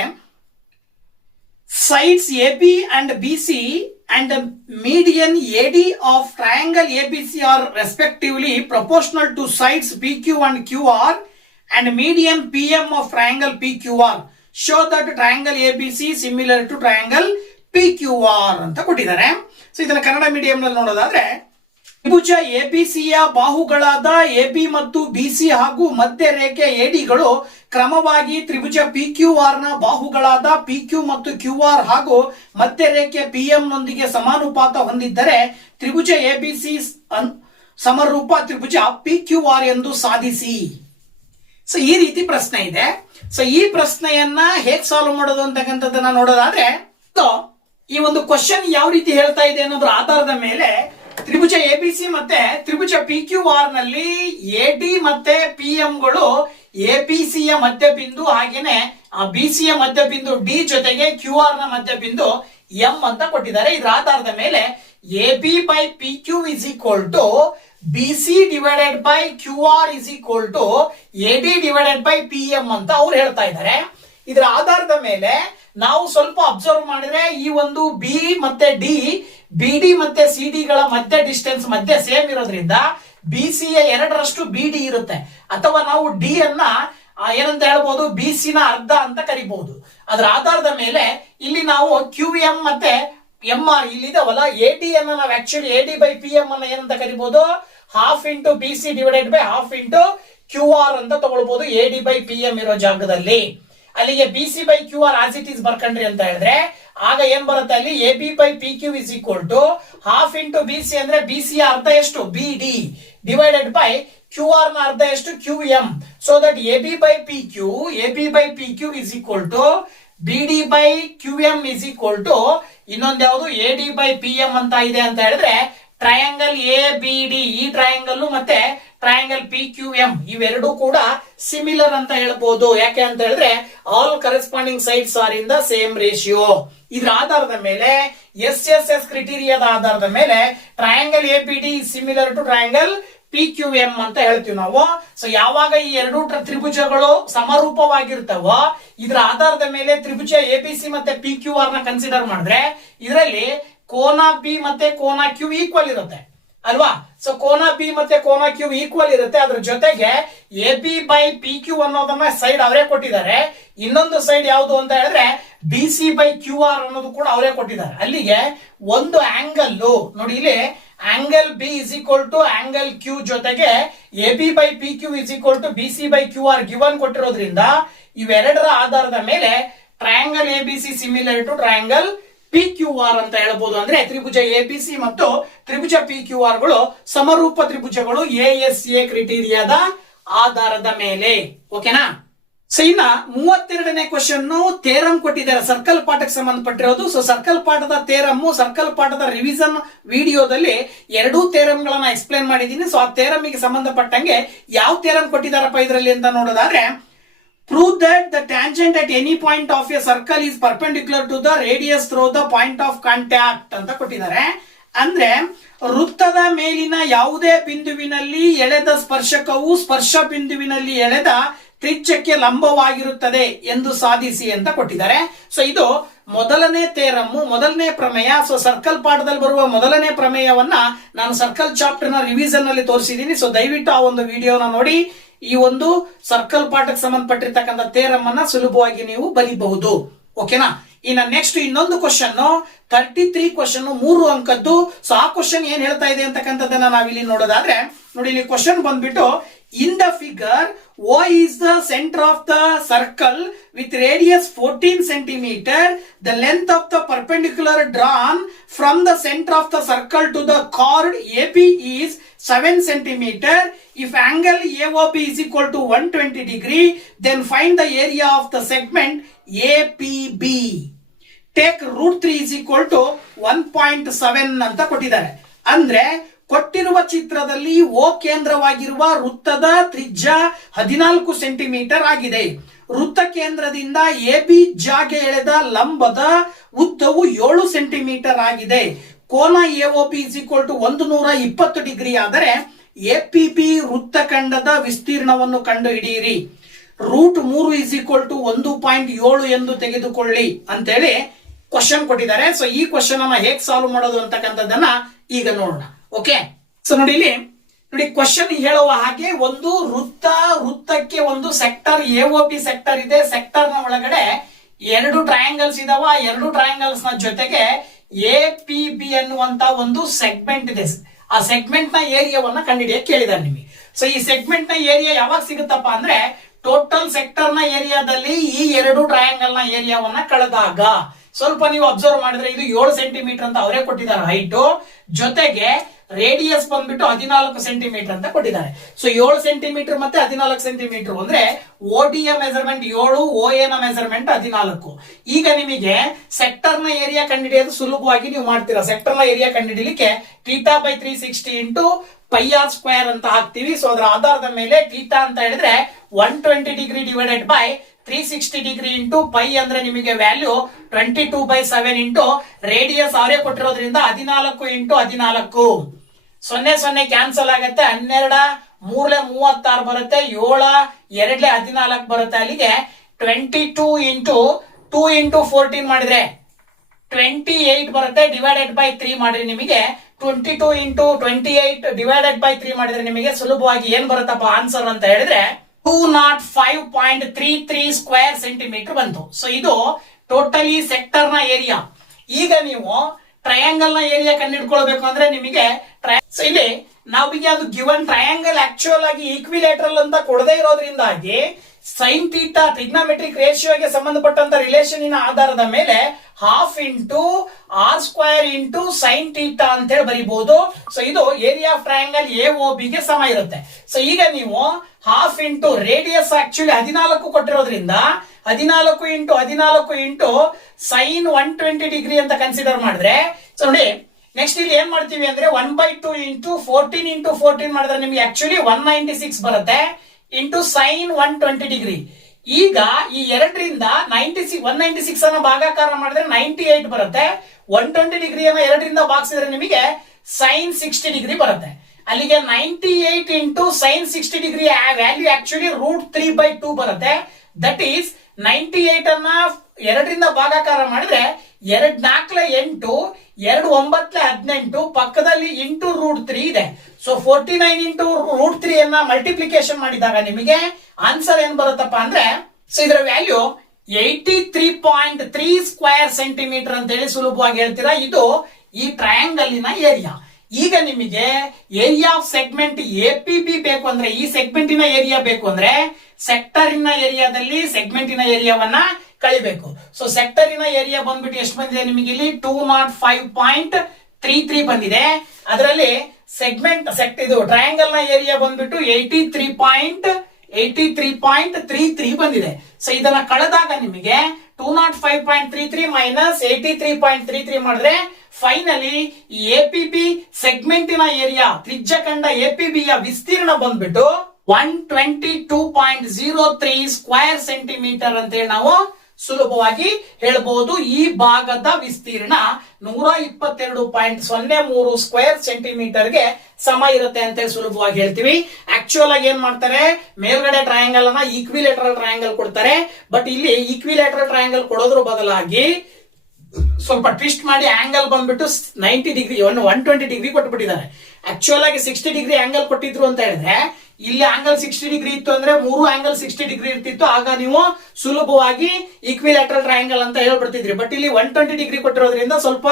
sides AB and BC and the median AD of triangle ABC are respectively proportional to sides PQ and QR and median PM of triangle PQR. Show that triangle ABC similar to triangle PQR ಅಂತ ಕೊಟ್ಟಿದ್ದಾರೆ. So ಇದನ್ನ Kannada medium ನಲ್ಲಿ ನೋಡೋದಾದ್ರೆ, ತ್ರಿಭುಜ ಎಬಿಸಿಯ ಬಾಹುಗಳಾದ AB ಮತ್ತು BC ಹಾಗೂ ಮಧ್ಯ ರೇಖೆ ADಗಳು ಕ್ರಮವಾಗಿ ತ್ರಿಭುಜ PQR ನ ಬಾಹುಗಳಾದ PQ ಮತ್ತು QR ಹಾಗೂ ಮಧ್ಯ ರೇಖೆ PM ನೊಂದಿಗೆ ಸಮಾನುಪಾತ ಹೊಂದಿದ್ದರೆ ತ್ರಿಭುಜ ABC ಸಮರೂಪ ತ್ರಿಭುಜ PQR ಎಂದು ಸಾಧಿಸಿ. ಸೊ ಈ ರೀತಿ ಪ್ರಶ್ನೆ ಇದೆ. ಸೊ ಈ ಪ್ರಶ್ನೆಯನ್ನ ಹೇಗೆ ಸಾಲ್ವ್ ಮಾಡೋದು ಅಂತಕ್ಕಂಥದ್ದನ್ನ ನೋಡೋದಾದ್ರೆ, ಈ ಒಂದು ಕ್ವಶನ್ ಯಾವ ರೀತಿ ಹೇಳ್ತಾ ಇದೆ ಅನ್ನೋದ್ರ ಆಧಾರದ ಮೇಲೆ ತ್ರಿಭುಜ ABC ಮತ್ತೆ ತ್ರಿಭುಜ PQR ನಲ್ಲಿ AD ಮತ್ತೆ PM ಗಳು ABC ಯ ಮಧ್ಯಬಿಂದು ಹಾಗೇನೆ BC ಯ ಮಧ್ಯಬಿಂದು D ಜೊತೆಗೆ QR ನ ಮಧ್ಯಬಿಂದು M ಅಂತ ಕೊಟ್ಟಿದ್ದಾರೆ. ಇದರ ಆಧಾರದ ಮೇಲೆ AB by PQ is equal to BC divided by QR is equal to AD divided by PM ಅಂತ ಅವ್ರು ಹೇಳ್ತಾ ಇದ್ದಾರೆ. ಇದರ ಆಧಾರದ ಮೇಲೆ ನಾವು ಸ್ವಲ್ಪ ಅಬ್ಸರ್ವ್ ಮಾಡಿದ್ರೆ ಈ ಒಂದು B ಮತ್ತೆ D, BD ಮತ್ತೆ CD ಗಳ ಮಧ್ಯ ಡಿಸ್ಟೆನ್ಸ್ ಮಧ್ಯ ಸೇಮ್ ಇರೋದ್ರಿಂದ BC ಯ 2ರಷ್ಟು BD ಇರುತ್ತೆ. ಅಥವಾ ನಾವು D ಅನ್ನ ಏನಂತ ಹೇಳ್ಬೋದು, BC ನ ಅರ್ಧ ಅಂತ ಕರಿಬಹುದು. ಅದರ ಆಧಾರದ ಮೇಲೆ ಇಲ್ಲಿ ನಾವು QM ಮತ್ತೆ MR ಇಲ್ಲಿ ಇದಾವಲ್ಲ, AD ಅನ್ನ ನಾವು ಆಕ್ಚುಲಿ AD ಬೈ PM ಅನ್ನ ಏನಂತ ಕರಿಬಹುದು, half into BC divided by half into QR ಅಂತ ತಗೊಳ್ಬಹುದು AD ಬೈ PM ಇರೋ ಜಾಗದಲ್ಲಿ. ಅಲ್ಲಿಗೆ B C by Q R as it is ಬರ್ಕೊಂಡ್ರಿ ಅಂತ ಹೇಳಿದ್ರೆ ಆಗ ಏನ್ ಬರುತ್ತೆ ಅಲ್ಲಿ A B by P Q is equal to half into B C ಅಂದ್ರೆ ಬಿ ಸಿ ಅರ್ಧ ಎಷ್ಟು B D divided by Q R ನ ಅರ್ಧ ಎಷ್ಟು Q M. So that A B by P Q is equal to B D by Q M is equal to ಇನ್ನೊಂದು ಯಾವುದು A D by P M ಅಂತ ಇದೆ ಅಂತ ಹೇಳಿದ್ರೆ triangle A B D ಈ ಟ್ರಯಾಂಗಲ್ ಮತ್ತೆ ಟ್ರಯಾಂಗಲ್ ಪಿ ಕ್ಯೂ ಎಂ ಇವೆರಡು ಕೂಡ ಸಿಮಿಲರ್ ಅಂತ ಹೇಳ್ಬೋದು. ಯಾಕೆ ಅಂತ ಹೇಳಿದ್ರೆ all corresponding sides are in the same ratio. ಇದರ ಆಧಾರದ ಮೇಲೆ ಎಸ್ ಕ್ರಿಟೀರಿಯಾದ ಆಧಾರದ ಮೇಲೆ triangle A B D similar to triangle P Q M ಅಂತ ಹೇಳ್ತೀವಿ ನಾವು. ಸೊ ಯಾವಾಗ ಈ ಎರಡು ತ್ರಿಭುಜಗಳು ಸಮರೂಪವಾಗಿರ್ತಾವೋ ಇದರ ಆಧಾರದ ಮೇಲೆ ತ್ರಿಭುಜ ಎ ಬಿ ಸಿ ಮತ್ತೆ ಪಿ ಕ್ಯೂ ಆರ್ ನ ಕನ್ಸಿಡರ್ ಮಾಡಿದ್ರೆ ಇದರಲ್ಲಿ ಕೋನ ಬಿ ಮತ್ತೆ ಕೋನ ಕ್ಯೂ ಈಕ್ವಲ್ ಇರುತ್ತೆ ಅಲ್ವಾ. ಸೊ ಕೋನ ಬಿ ಮತ್ತೆ ಕೋನ ಕ್ಯೂ ಈಕ್ವಲ್ ಇರುತ್ತೆ. ಅದ್ರ ಜೊತೆಗೆ A B by P Q ಅನ್ನೋದನ್ನ ಸೈಡ್ ಅವರೇ ಕೊಟ್ಟಿದ್ದಾರೆ. ಇನ್ನೊಂದು ಸೈಡ್ ಯಾವುದು ಅಂತ ಹೇಳಿದ್ರೆ B C by Q R ಅನ್ನೋದು ಕೂಡ ಅವರೇ ಕೊಟ್ಟಿದ್ದಾರೆ. ಅಲ್ಲಿಗೆ ಒಂದು ಆಂಗಲ್ ನೋಡಿ ಇಲ್ಲಿ angle B is equal to angle Q ಜೊತೆಗೆ A B by P Q is equal to B C by Q R given ಕೊಟ್ಟಿರೋದ್ರಿಂದ ಇವೆರಡರ ಆಧಾರದ ಮೇಲೆ triangle A B C similar to triangle P Q R ಅಂತ ಹೇಳ್ಬೋದು. ಅಂದ್ರೆ ತ್ರಿಭುಜ A B C ಮತ್ತು ತ್ರಿಭುಜ P Q R ಗಳು ಸಮರೂಪ ತ್ರಿಭುಜಗಳು ಎಸ್ ಎ ಕ್ರಿಟೀರಿಯಾದ ಆಧಾರದ ಮೇಲೆ. ಓಕೆನಾ. ಸೊ ಇನ್ನ 32ನೇ ಕ್ವಶನ್ ಥೇರಮ್ ಕೊಟ್ಟಿದ್ದಾರೆ ಸರ್ಕಲ್ ಪಾಠಕ್ಕೆ ಸಂಬಂಧಪಟ್ಟಿರೋದು. ಸೊ ಸರ್ಕಲ್ ಪಾಠದ ಥೇರಮ್ ಸರ್ಕಲ್ ಪಾಠದ ರಿವಿಷನ್ ವಿಡಿಯೋದಲ್ಲಿ ಎರಡೂ ಥೇರಮ್ ಗಳನ್ನ ಎಕ್ಸ್ಪ್ಲೇನ್ ಮಾಡಿದೀನಿ. ಸೊ ಆ ಥೇರಮ್ ಗೆ ಸಂಬಂಧಪಟ್ಟಂಗೆ ಯಾವ ಥೇರಮ್ ಕೊಟ್ಟಿದಾರಪ್ಪ ಇದರಲ್ಲಿ ಅಂತ ನೋಡೋದಾದ್ರೆ prove that the tangent at any point of a circle is perpendicular to the radius through the point of contact ಅಂತ ಕೊಟ್ಟಿದ್ದಾರೆ. ಅಂದ್ರೆ ವೃತ್ತದ ಮೇಲಿನ ಯಾವುದೇ ಬಿಂದುವಿನಲ್ಲಿ ಎಳೆದ ಸ್ಪರ್ಶಕವು ಸ್ಪರ್ಶ ಬಿಂದುವಿನಲ್ಲಿ ಎಳೆದ ತ್ರಿಜ್ಯಕ್ಕೆ ಲಂಬವಾಗಿರುತ್ತದೆ ಎಂದು ಸಾಧಿಸಿ ಅಂತ ಕೊಟ್ಟಿದ್ದಾರೆ. ಸೊ ಇದು ಮೊದಲನೇ ಥೇರಮ್ ಮೊದಲನೇ ಪ್ರಮೇಯ. ಸೊ ಸರ್ಕಲ್ ಪಾಠದಲ್ಲಿ ಬರುವ ಮೊದಲನೇ ಪ್ರಮೇಯವನ್ನ ನಾನು ಸರ್ಕಲ್ ಚಾಪ್ಟರ್ ನ ರಿವಿಷನ್ ನಲ್ಲಿ ತೋರಿಸಿದ್ದೀನಿ. ಸೊ ದಯವಿಟ್ಟು ಆ ಒಂದು ವಿಡಿಯೋನ ನೋಡಿ ಈ ಒಂದು ಸರ್ಕಲ್ ಪಾಠಕ್ಕೆ ಸಂಬಂಧಪಟ್ಟಿರ್ತಕ್ಕಂಥ ಥೇರಮ್ ಅನ್ನ ಸುಲಭವಾಗಿ ನೀವು ಬರೀಬಹುದು. ಓಕೆನಾ. ಇನ್ನ ನೆಕ್ಸ್ಟ್ ಇನ್ನೊಂದು ಕ್ವಶನ್ 33 ಕ್ವಶನ್ 3 ಅಂಕದ್ದು. ಸೊ ಆ ಕ್ವಶನ್ ಏನ್ ಹೇಳ್ತಾ ಇದೆ ಅಂತಕ್ಕಂಥದ್ದನ್ನ ನಾವಿಲ್ಲಿ ನೋಡೋದಾದ್ರೆ ನೋಡಿ ಇಲ್ಲಿ ಕ್ವಶನ್ ಬಂದ್ಬಿಟ್ಟು in the figure O is the center of the circle with radius 14 centimeter. The length of the perpendicular drawn from the center of the circle to the chord AB is 7 centimeter. If angle AOB is equal to 120 degree, then find the area of the segment APB. Take root 3 is equal to 1.7 ಅಂತ ಕೊಟ್ಟಿದ್ದಾರೆ. ಅಂದ್ರೆ ಕೊಟ್ಟಿರುವ ಚಿತ್ರದಲ್ಲಿ ಓ ಕೇಂದ್ರವಾಗಿರುವ ವೃತ್ತದ ತ್ರಿಜ್ಯ 14 centimetre ಆಗಿದೆ. ವೃತ್ತ ಕೇಂದ್ರದಿಂದ ಎ ಬಿ ಜಾಗೆ ಎಳೆದ ಲಂಬದ ಉದ್ದವು 7 ಸೆಂಟಿಮೀಟರ್ ಆಗಿದೆ. ಕೋನ ಎಒಪಿ ಇಸ್ ಈಕ್ವಲ್ ಟು 120 ಡಿಗ್ರಿ ಆದರೆ ಎಪಿಬಿ ವೃತ್ತಖಂಡದ ವಿಸ್ತೀರ್ಣವನ್ನು ಕಂಡು ಹಿಡಿಯಿರಿ. ರೂಟ್ 3 ಇಸ್ ಈಕ್ವಲ್ ಟು 1.7 ಎಂದು ತೆಗೆದುಕೊಳ್ಳಿ ಅಂತೇಳಿ ಕ್ವಶನ್ ಕೊಟ್ಟಿದ್ದಾರೆ. ಸೊ ಈ ಕ್ವಶನ್ ಅನ್ನ ಹೇಗೆ ಸಾಲ್ವ್ ಮಾಡೋದು ಅಂತಕ್ಕಂಥದ್ದನ್ನ ಈಗ ನೋಡೋಣ. ಓಕೆ. ಸೊ ನೋಡಿ ಇಲ್ಲಿ ನೋಡಿ ಕ್ವಶನ್ ಹೇಳುವ ಹಾಗೆ ಒಂದು ವೃತ್ತಕ್ಕೆ ಒಂದು ಸೆಕ್ಟರ್ ಎಒಪಿ ಸೆಕ್ಟರ್ ಇದೆ. ಸೆಕ್ಟರ್ ನ ಒಳಗಡೆ ಎರಡು ಟ್ರಯಾಂಗಲ್ಸ್ ಇದಾವ. ಎರಡು ಟ್ರಯಾಂಗಲ್ಸ್ ನ ಜೊತೆಗೆ ಎಪಿಬಿ ಅನ್ನುವಂತ ಒಂದು ಸೆಗ್ಮೆಂಟ್ ಇದೆ. ಆ ಸೆಗ್ಮೆಂಟ್ ನ ಏರಿಯಾವನ್ನ ಕಂಡುಹಿಡಿಯಕ್ಕೆ ಕೇಳಿದ್ದಾರೆ ನಿಮಗೆ. ಸೊ ಈ ಸೆಗ್ಮೆಂಟ್ ನ ಏರಿಯಾ ಯಾವಾಗ ಸಿಗುತ್ತಪ್ಪ ಅಂದ್ರೆ ಟೋಟಲ್ ಸೆಕ್ಟರ್ ನ ಏರಿಯಾದಲ್ಲಿ ಈ ಎರಡು ಟ್ರಯಾಂಗಲ್ ನ ಏರಿಯಾವನ್ನ ಕಳೆದಾಗ ಸ್ವಲ್ಪ ನೀವು ಅಬ್ಸರ್ವ್ ಮಾಡಿದ್ರೆ ಇದು 7 ಸೆಂಟಿಮೀಟರ್ ಅಂತ ಅವರೇ ಕೊಟ್ಟಿದ್ದಾರೆ ಹೈಟ್. ಜೊತೆಗೆ ರೇಡಿಯಸ್ ಬಂದ್ಬಿಟ್ಟು 14 ಸೆಂಟಿಮೀಟರ್ ಅಂತ ಕೊಟ್ಟಿದ್ದಾರೆ. ಸೊ 7 ಸೆಂಟಿಮೀಟರ್ ಮತ್ತೆ 14 ಸೆಂಟಿಮೀಟರ್ ಅಂದ್ರೆ ಓಡಿ ಯ ಮೆಜರ್ಮೆಂಟ್ 7, ಓಎ ನ ಮೆಜರ್ಮೆಂಟ್ 14. ಈಗ ನಿಮಗೆ ಸೆಕ್ಟರ್ ನ ಏರಿಯಾ ಕಂಡುಹಿಡಿಯೋದು ಸುಲಭವಾಗಿ ನೀವು ಮಾಡ್ತೀರಾ. ಸೆಕ್ಟರ್ ನ ಏರಿಯಾ ಕಂಡುಹಿಡಿಯಲಿಕ್ಕೆ theta by 360 into pi R square ಅಂತ ಹಾಕ್ತಿವಿ. ಸೊ ಅದರ ಆಧಾರದ ಮೇಲೆ ಥೀಟಾ ಅಂತ ಹೇಳಿದ್ರೆ 120 degree divided by 360 degree into pi ಅಂದ್ರೆ ನಿಮಗೆ ವ್ಯಾಲ್ಯೂ 22/7 ಇಂಟು ರೇಡಿಯಸ್ ಅವರೇ ಕೊಟ್ಟಿರೋದ್ರಿಂದ 14 ಇಂಟು 14 0 ಕ್ಯಾನ್ಸಲ್ ಆಗುತ್ತೆ. 12 3 36 ಬರುತ್ತೆ. 7 2 14 ಬರುತ್ತೆ. ಅಲ್ಲಿಗೆ 22 ಇಂಟು 2 ಇಂಟು 14 ಮಾಡಿದ್ರೆ 28 ಬರುತ್ತೆ. ಡಿವೈಡೆಡ್ ಬೈ 3 ಮಾಡಿದ್ರೆ ನಿಮಗೆ 22 ಇಂಟು 28 ಡಿವೈಡೆಡ್ ಬೈ 3 ಮಾಡಿದ್ರೆ ನಿಮಗೆ ಸುಲಭವಾಗಿ ಏನ್ ಬರುತ್ತಪ್ಪ ಆನ್ಸರ್ ಅಂತ ಹೇಳಿದ್ರೆ 205.33 ಸ್ಕ್ವೇರ್ ಸೆಂಟಿಮೀಟರ್ ಬಂತು. ಸೊ ಇದು ಟೋಟಲಿ ಸೆಕ್ಟರ್ ನ ಏರಿಯಾ. ಈಗ ನೀವು ಟ್ರಯಾಂಗಲ್ ನ ಏರಿಯಾ ಕಂಡುಹಿಡ್ಕೊಳ್ಬೇಕು ಅಂದ್ರೆ ನಿಮಗೆ ಇಲ್ಲಿ ನಾವಿಗೆ ಅದು ಗಿವನ್ ಟ್ರಯಾಂಗಲ್ ಆಕ್ಚುಯಲ್ ಆಗಿ ಈಕ್ವಿಲೇಟರಲ್ ಅಂತ ಕೊಡದೇ ಇರೋದ್ರಿಂದಾಗಿ ಸೈನ್ ಥೀಟಾ ಟ್ರಿಗ್ನಾಮೆಟ್ರಿಕ್ ರೇಷಿಯೋಗೆ ಸಂಬಂಧಪಟ್ಟಂತ ರಿಲೇಷನ್ ಆಧಾರದ ಮೇಲೆ half into R square into sine theta ಅಂತ ಹೇಳಿ ಬರೀಬಹುದು. ಸೊ ಇದು ಏರಿಯಾ ಆಫ್ ಟ್ರಯಾಂಗಲ್ AOB ಗೆ ಸಮ ಇರುತ್ತೆ. ಸೊ ಈಗ ನೀವು ಹಾಫ್ ಇಂಟು ರೇಡಿಯಸ್ ಆಕ್ಚುಲಿ 14 ಕೊಟ್ಟಿರೋದ್ರಿಂದ 14 ಇಂಟು ಸೈನ್ 120 ಡಿಗ್ರಿ ಅಂತ ಕನ್ಸಿಡರ್ ಮಾಡಿದ್ರೆ, ಸೊ ನೋಡಿ ನೆಕ್ಸ್ಟ್ ಇಲ್ಲಿ ಏನ್ ಮಾಡ್ತೀವಿ ಅಂದ್ರೆ 1/2 ಇಂಟು 14 ಮಾಡಿದ್ರೆ ನಿಮ್ಗೆ ಆಕ್ಚುಲಿ 196 ಬರುತ್ತೆ ಇಂಟು ಸೈನ್ 120 ಡಿಗ್ರಿ. ಈಗ ಈ ಎರಡರಿಂದ 196 ಅನ್ನ ಭಾಗಾಕಾರ ಮಾಡಿದ್ರೆ 98 ಬರುತ್ತೆ. 120 ಡಿಗ್ರಿಯನ್ನ ಎರಡರಿಂದ ಭಾಗಿಸಿದ್ರೆ ನಿಮಗೆ ಸೈನ್ 60 ಡಿಗ್ರಿ ಬರುತ್ತೆ. ಅಲ್ಲಿಗೆ 98 into sine 60 degree value actually √3/2 ಬರುತ್ತೆ. ದಟ್ ಈಸ್ 98 ಅನ್ನ ಎರಡರಿಂದ ಭಾಗಾಕಾರ ಮಾಡಿದ್ರೆ 2 4 8 2 9 18 ಪಕ್ಕದಲ್ಲಿ ಇಂಟು √3 ಇದೆ. ಸೊ 49 ಇಂಟು √3 ಅನ್ನ ಮಲ್ಟಿಪ್ಲಿಕೇಶನ್ ಮಾಡಿದಾಗ ನಿಮಗೆ ಆನ್ಸರ್ ಏನ್ ಬರುತ್ತಪ್ಪ ಅಂದ್ರೆ, ಸೊ ಇದರ ವ್ಯಾಲ್ಯೂ 83.3 ಸ್ಕ್ವೇರ್ ಸೆಂಟಿಮೀಟರ್ ಅಂತ ಹೇಳಿ ಸುಲಭವಾಗಿ ಹೇಳ್ತೀರಾ. ಇದು ಈ ಟ್ರಯಾಂಗಲಿನ ಏರಿಯಾ. ಈಗ ನಿಮಗೆ ಏರಿಯಾ ಆಫ್ ಸೆಗ್ಮೆಂಟ್ APB ಬೇಕು ಅಂದ್ರೆ, ಈ ಸೆಗ್ಮೆಂಟಿನ ಏರಿಯಾ ಬೇಕು ಅಂದ್ರೆ ಸೆಕ್ಟರಿನ ಏರಿಯಾದಲ್ಲಿ ಸೆಗ್ಮೆಂಟಿನ ಏರಿಯಾವನ್ನ ಕಳಿಬೇಕು. ಸೊ ಸೆಕ್ಟರಿನ ಏರಿಯಾ ಬಂದ್ಬಿಟ್ಟು ಎಷ್ಟು ಬಂದಿದೆ ನಿಮಗೆ ಇಲ್ಲಿ 205.33 ಬಂದಿದೆ. ಅದರಲ್ಲಿ ಸೆಗ್ಮೆಂಟ್ ಇದು ಟ್ರಯಾಂಗಲ್ ನ ಏರಿಯಾ ಬಂದ್ಬಿಟ್ಟು 83.33 ಬಂದಿದೆ. ಸೊ ಇದನ್ನ ಕಳೆದಾಗ ನಿಮಗೆ 205.33 ಮೈನಸ್ 83.33 ಮಾಡಿದ್ರೆ ಫೈನಲಿ ಈ APB ಸೆಗ್ಮೆಂಟಿನ ಏರಿಯಾ ತ್ರಿಜ್ಯಖಂಡ APB ಯ ವಿಸ್ತೀರ್ಣ ಬಂದ್ಬಿಟ್ಟು 122.03 ಸ್ಕ್ವೇರ್ ಸೆಂಟಿಮೀಟರ್ ಅಂತ ಹೇಳಿ ನಾವು ಸುಲಭವಾಗಿ ಹೇಳಬಹುದು. ಈ ಭಾಗದ ವಿಸ್ತೀರ್ಣ 122.03 ಸ್ಕ್ವೇರ್ ಸೆಂಟಿಮೀಟರ್ ಗೆ ಸಮ ಇರುತ್ತೆ ಅಂತ ಹೇಳಿ ಸುಲಭವಾಗಿ ಹೇಳ್ತೀವಿ. ಆಕ್ಚುಯಲ್ ಆಗಿ ಏನ್ ಮಾಡ್ತಾರೆ, ಮೇಲ್ಗಡೆ ಟ್ರಯಾಂಗಲ್ ಅನ್ನ ಈಕ್ವಿಲೇಟರಲ್ ಟ್ರಯಾಂಗಲ್ ಕೊಡ್ತಾರೆ. ಬಟ್ ಇಲ್ಲಿ ಈಕ್ವಿಲೇಟರಲ್ ಟ್ರಯಾಂಗಲ್ ಕೊಡೋದ್ರ ಬದಲಾಗಿ ಸ್ವಲ್ಪ ಟ್ವಿಸ್ಟ್ ಮಾಡಿ ಆಂಗಲ್ ಬಂದ್ಬಿಟ್ಟು 90 ಡಿಗ್ರಿ 120 ಡಿಗ್ರಿ ಕೊಟ್ಬಿಟ್ಟಿದ್ದಾರೆ. ಆಕ್ಚುಯಲ್ ಆಗಿ 60 ಡಿಗ್ರಿ ಆಂಗಲ್ ಕೊಟ್ಟಿದ್ರು ಅಂತ ಹೇಳಿದ್ರೆ ಇಲ್ಲಿ ಆಂಗಲ್ 60 ಡಿಗ್ರಿ ಇತ್ತು ಅಂದ್ರೆ 3 ಆಂಗಲ್ 60 ಡಿಗ್ರಿ ಇರ್ತಿತ್ತು. ಆಗ ನೀವು ಸುಲಭವಾಗಿ ಈಕ್ವಿಲೇಟರಲ್ ಟ್ರಯಾಂಗಲ್ ಅಂತ ಹೇಳ್ಬಿಡ್ತಿದ್ರಿ. ಬಟ್ ಇಲ್ಲಿ 120 ಡಿಗ್ರಿ ಕೊಟ್ಟಿರೋದ್ರಿಂದ ಸ್ವಲ್ಪ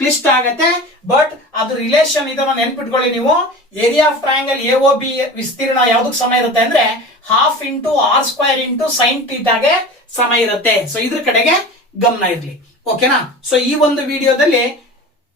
ಕ್ಲಿಷ್ಟ ಆಗತ್ತೆ. ಬಟ್ ಅದು ರಿಲೇಷನ್ ಇದನ್ನ ನೆನ್ಪಿಟ್ಕೊಳ್ಳಿ ನೀವು. ಏರಿಯಾ ಆಫ್ ಟ್ರಯಾಂಗಲ್ AOB ವಿಸ್ತೀರ್ಣ ಯಾವ್ದಕ್ ಸಮ ಇರುತ್ತೆ ಅಂದ್ರೆ half into R square into sine ಥೀಟಾಗೆ ಸಮ ಇರುತ್ತೆ. ಸೊ ಇದ್ರ ಕಡೆಗೆ ಗಮನ ಇರ್ಲಿ. ಓಕೆನಾ? ಸೊ ಈ ಒಂದು ವಿಡಿಯೋದಲ್ಲಿ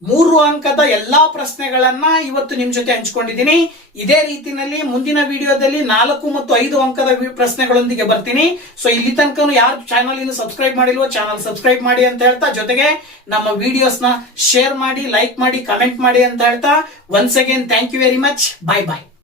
3 ಅಂಕದ ಎಲ್ಲಾ ಪ್ರಶ್ನೆಗಳನ್ನ ಇವತ್ತು ನಿಮ್ ಜೊತೆ ಹಂಚ್ಕೊಂಡಿದ್ದೀನಿ. ಇದೇ ರೀತಿನಲ್ಲಿ ಮುಂದಿನ ವಿಡಿಯೋದಲ್ಲಿ 4 ಮತ್ತು 5 ಅಂಕದ ಪ್ರಶ್ನೆಗಳೊಂದಿಗೆ ಬರ್ತೀನಿ. ಸೊ ಇಲ್ಲಿ ತನಕ ಯಾರು ಚಾನಲ್ ಇನ್ನು ಸಬ್ಸ್ಕ್ರೈಬ್ ಮಾಡಿಲ್ವೋ ಚಾನಲ್ ಸಬ್ಸ್ಕ್ರೈಬ್ ಮಾಡಿ ಅಂತ ಹೇಳ್ತಾ, ಜೊತೆಗೆ ನಮ್ಮ ವಿಡಿಯೋಸ್ ನ ಶೇರ್ ಮಾಡಿ, ಲೈಕ್ ಮಾಡಿ, ಕಮೆಂಟ್ ಮಾಡಿ ಅಂತ ಹೇಳ್ತಾ, once again thank you very much. Bye bye.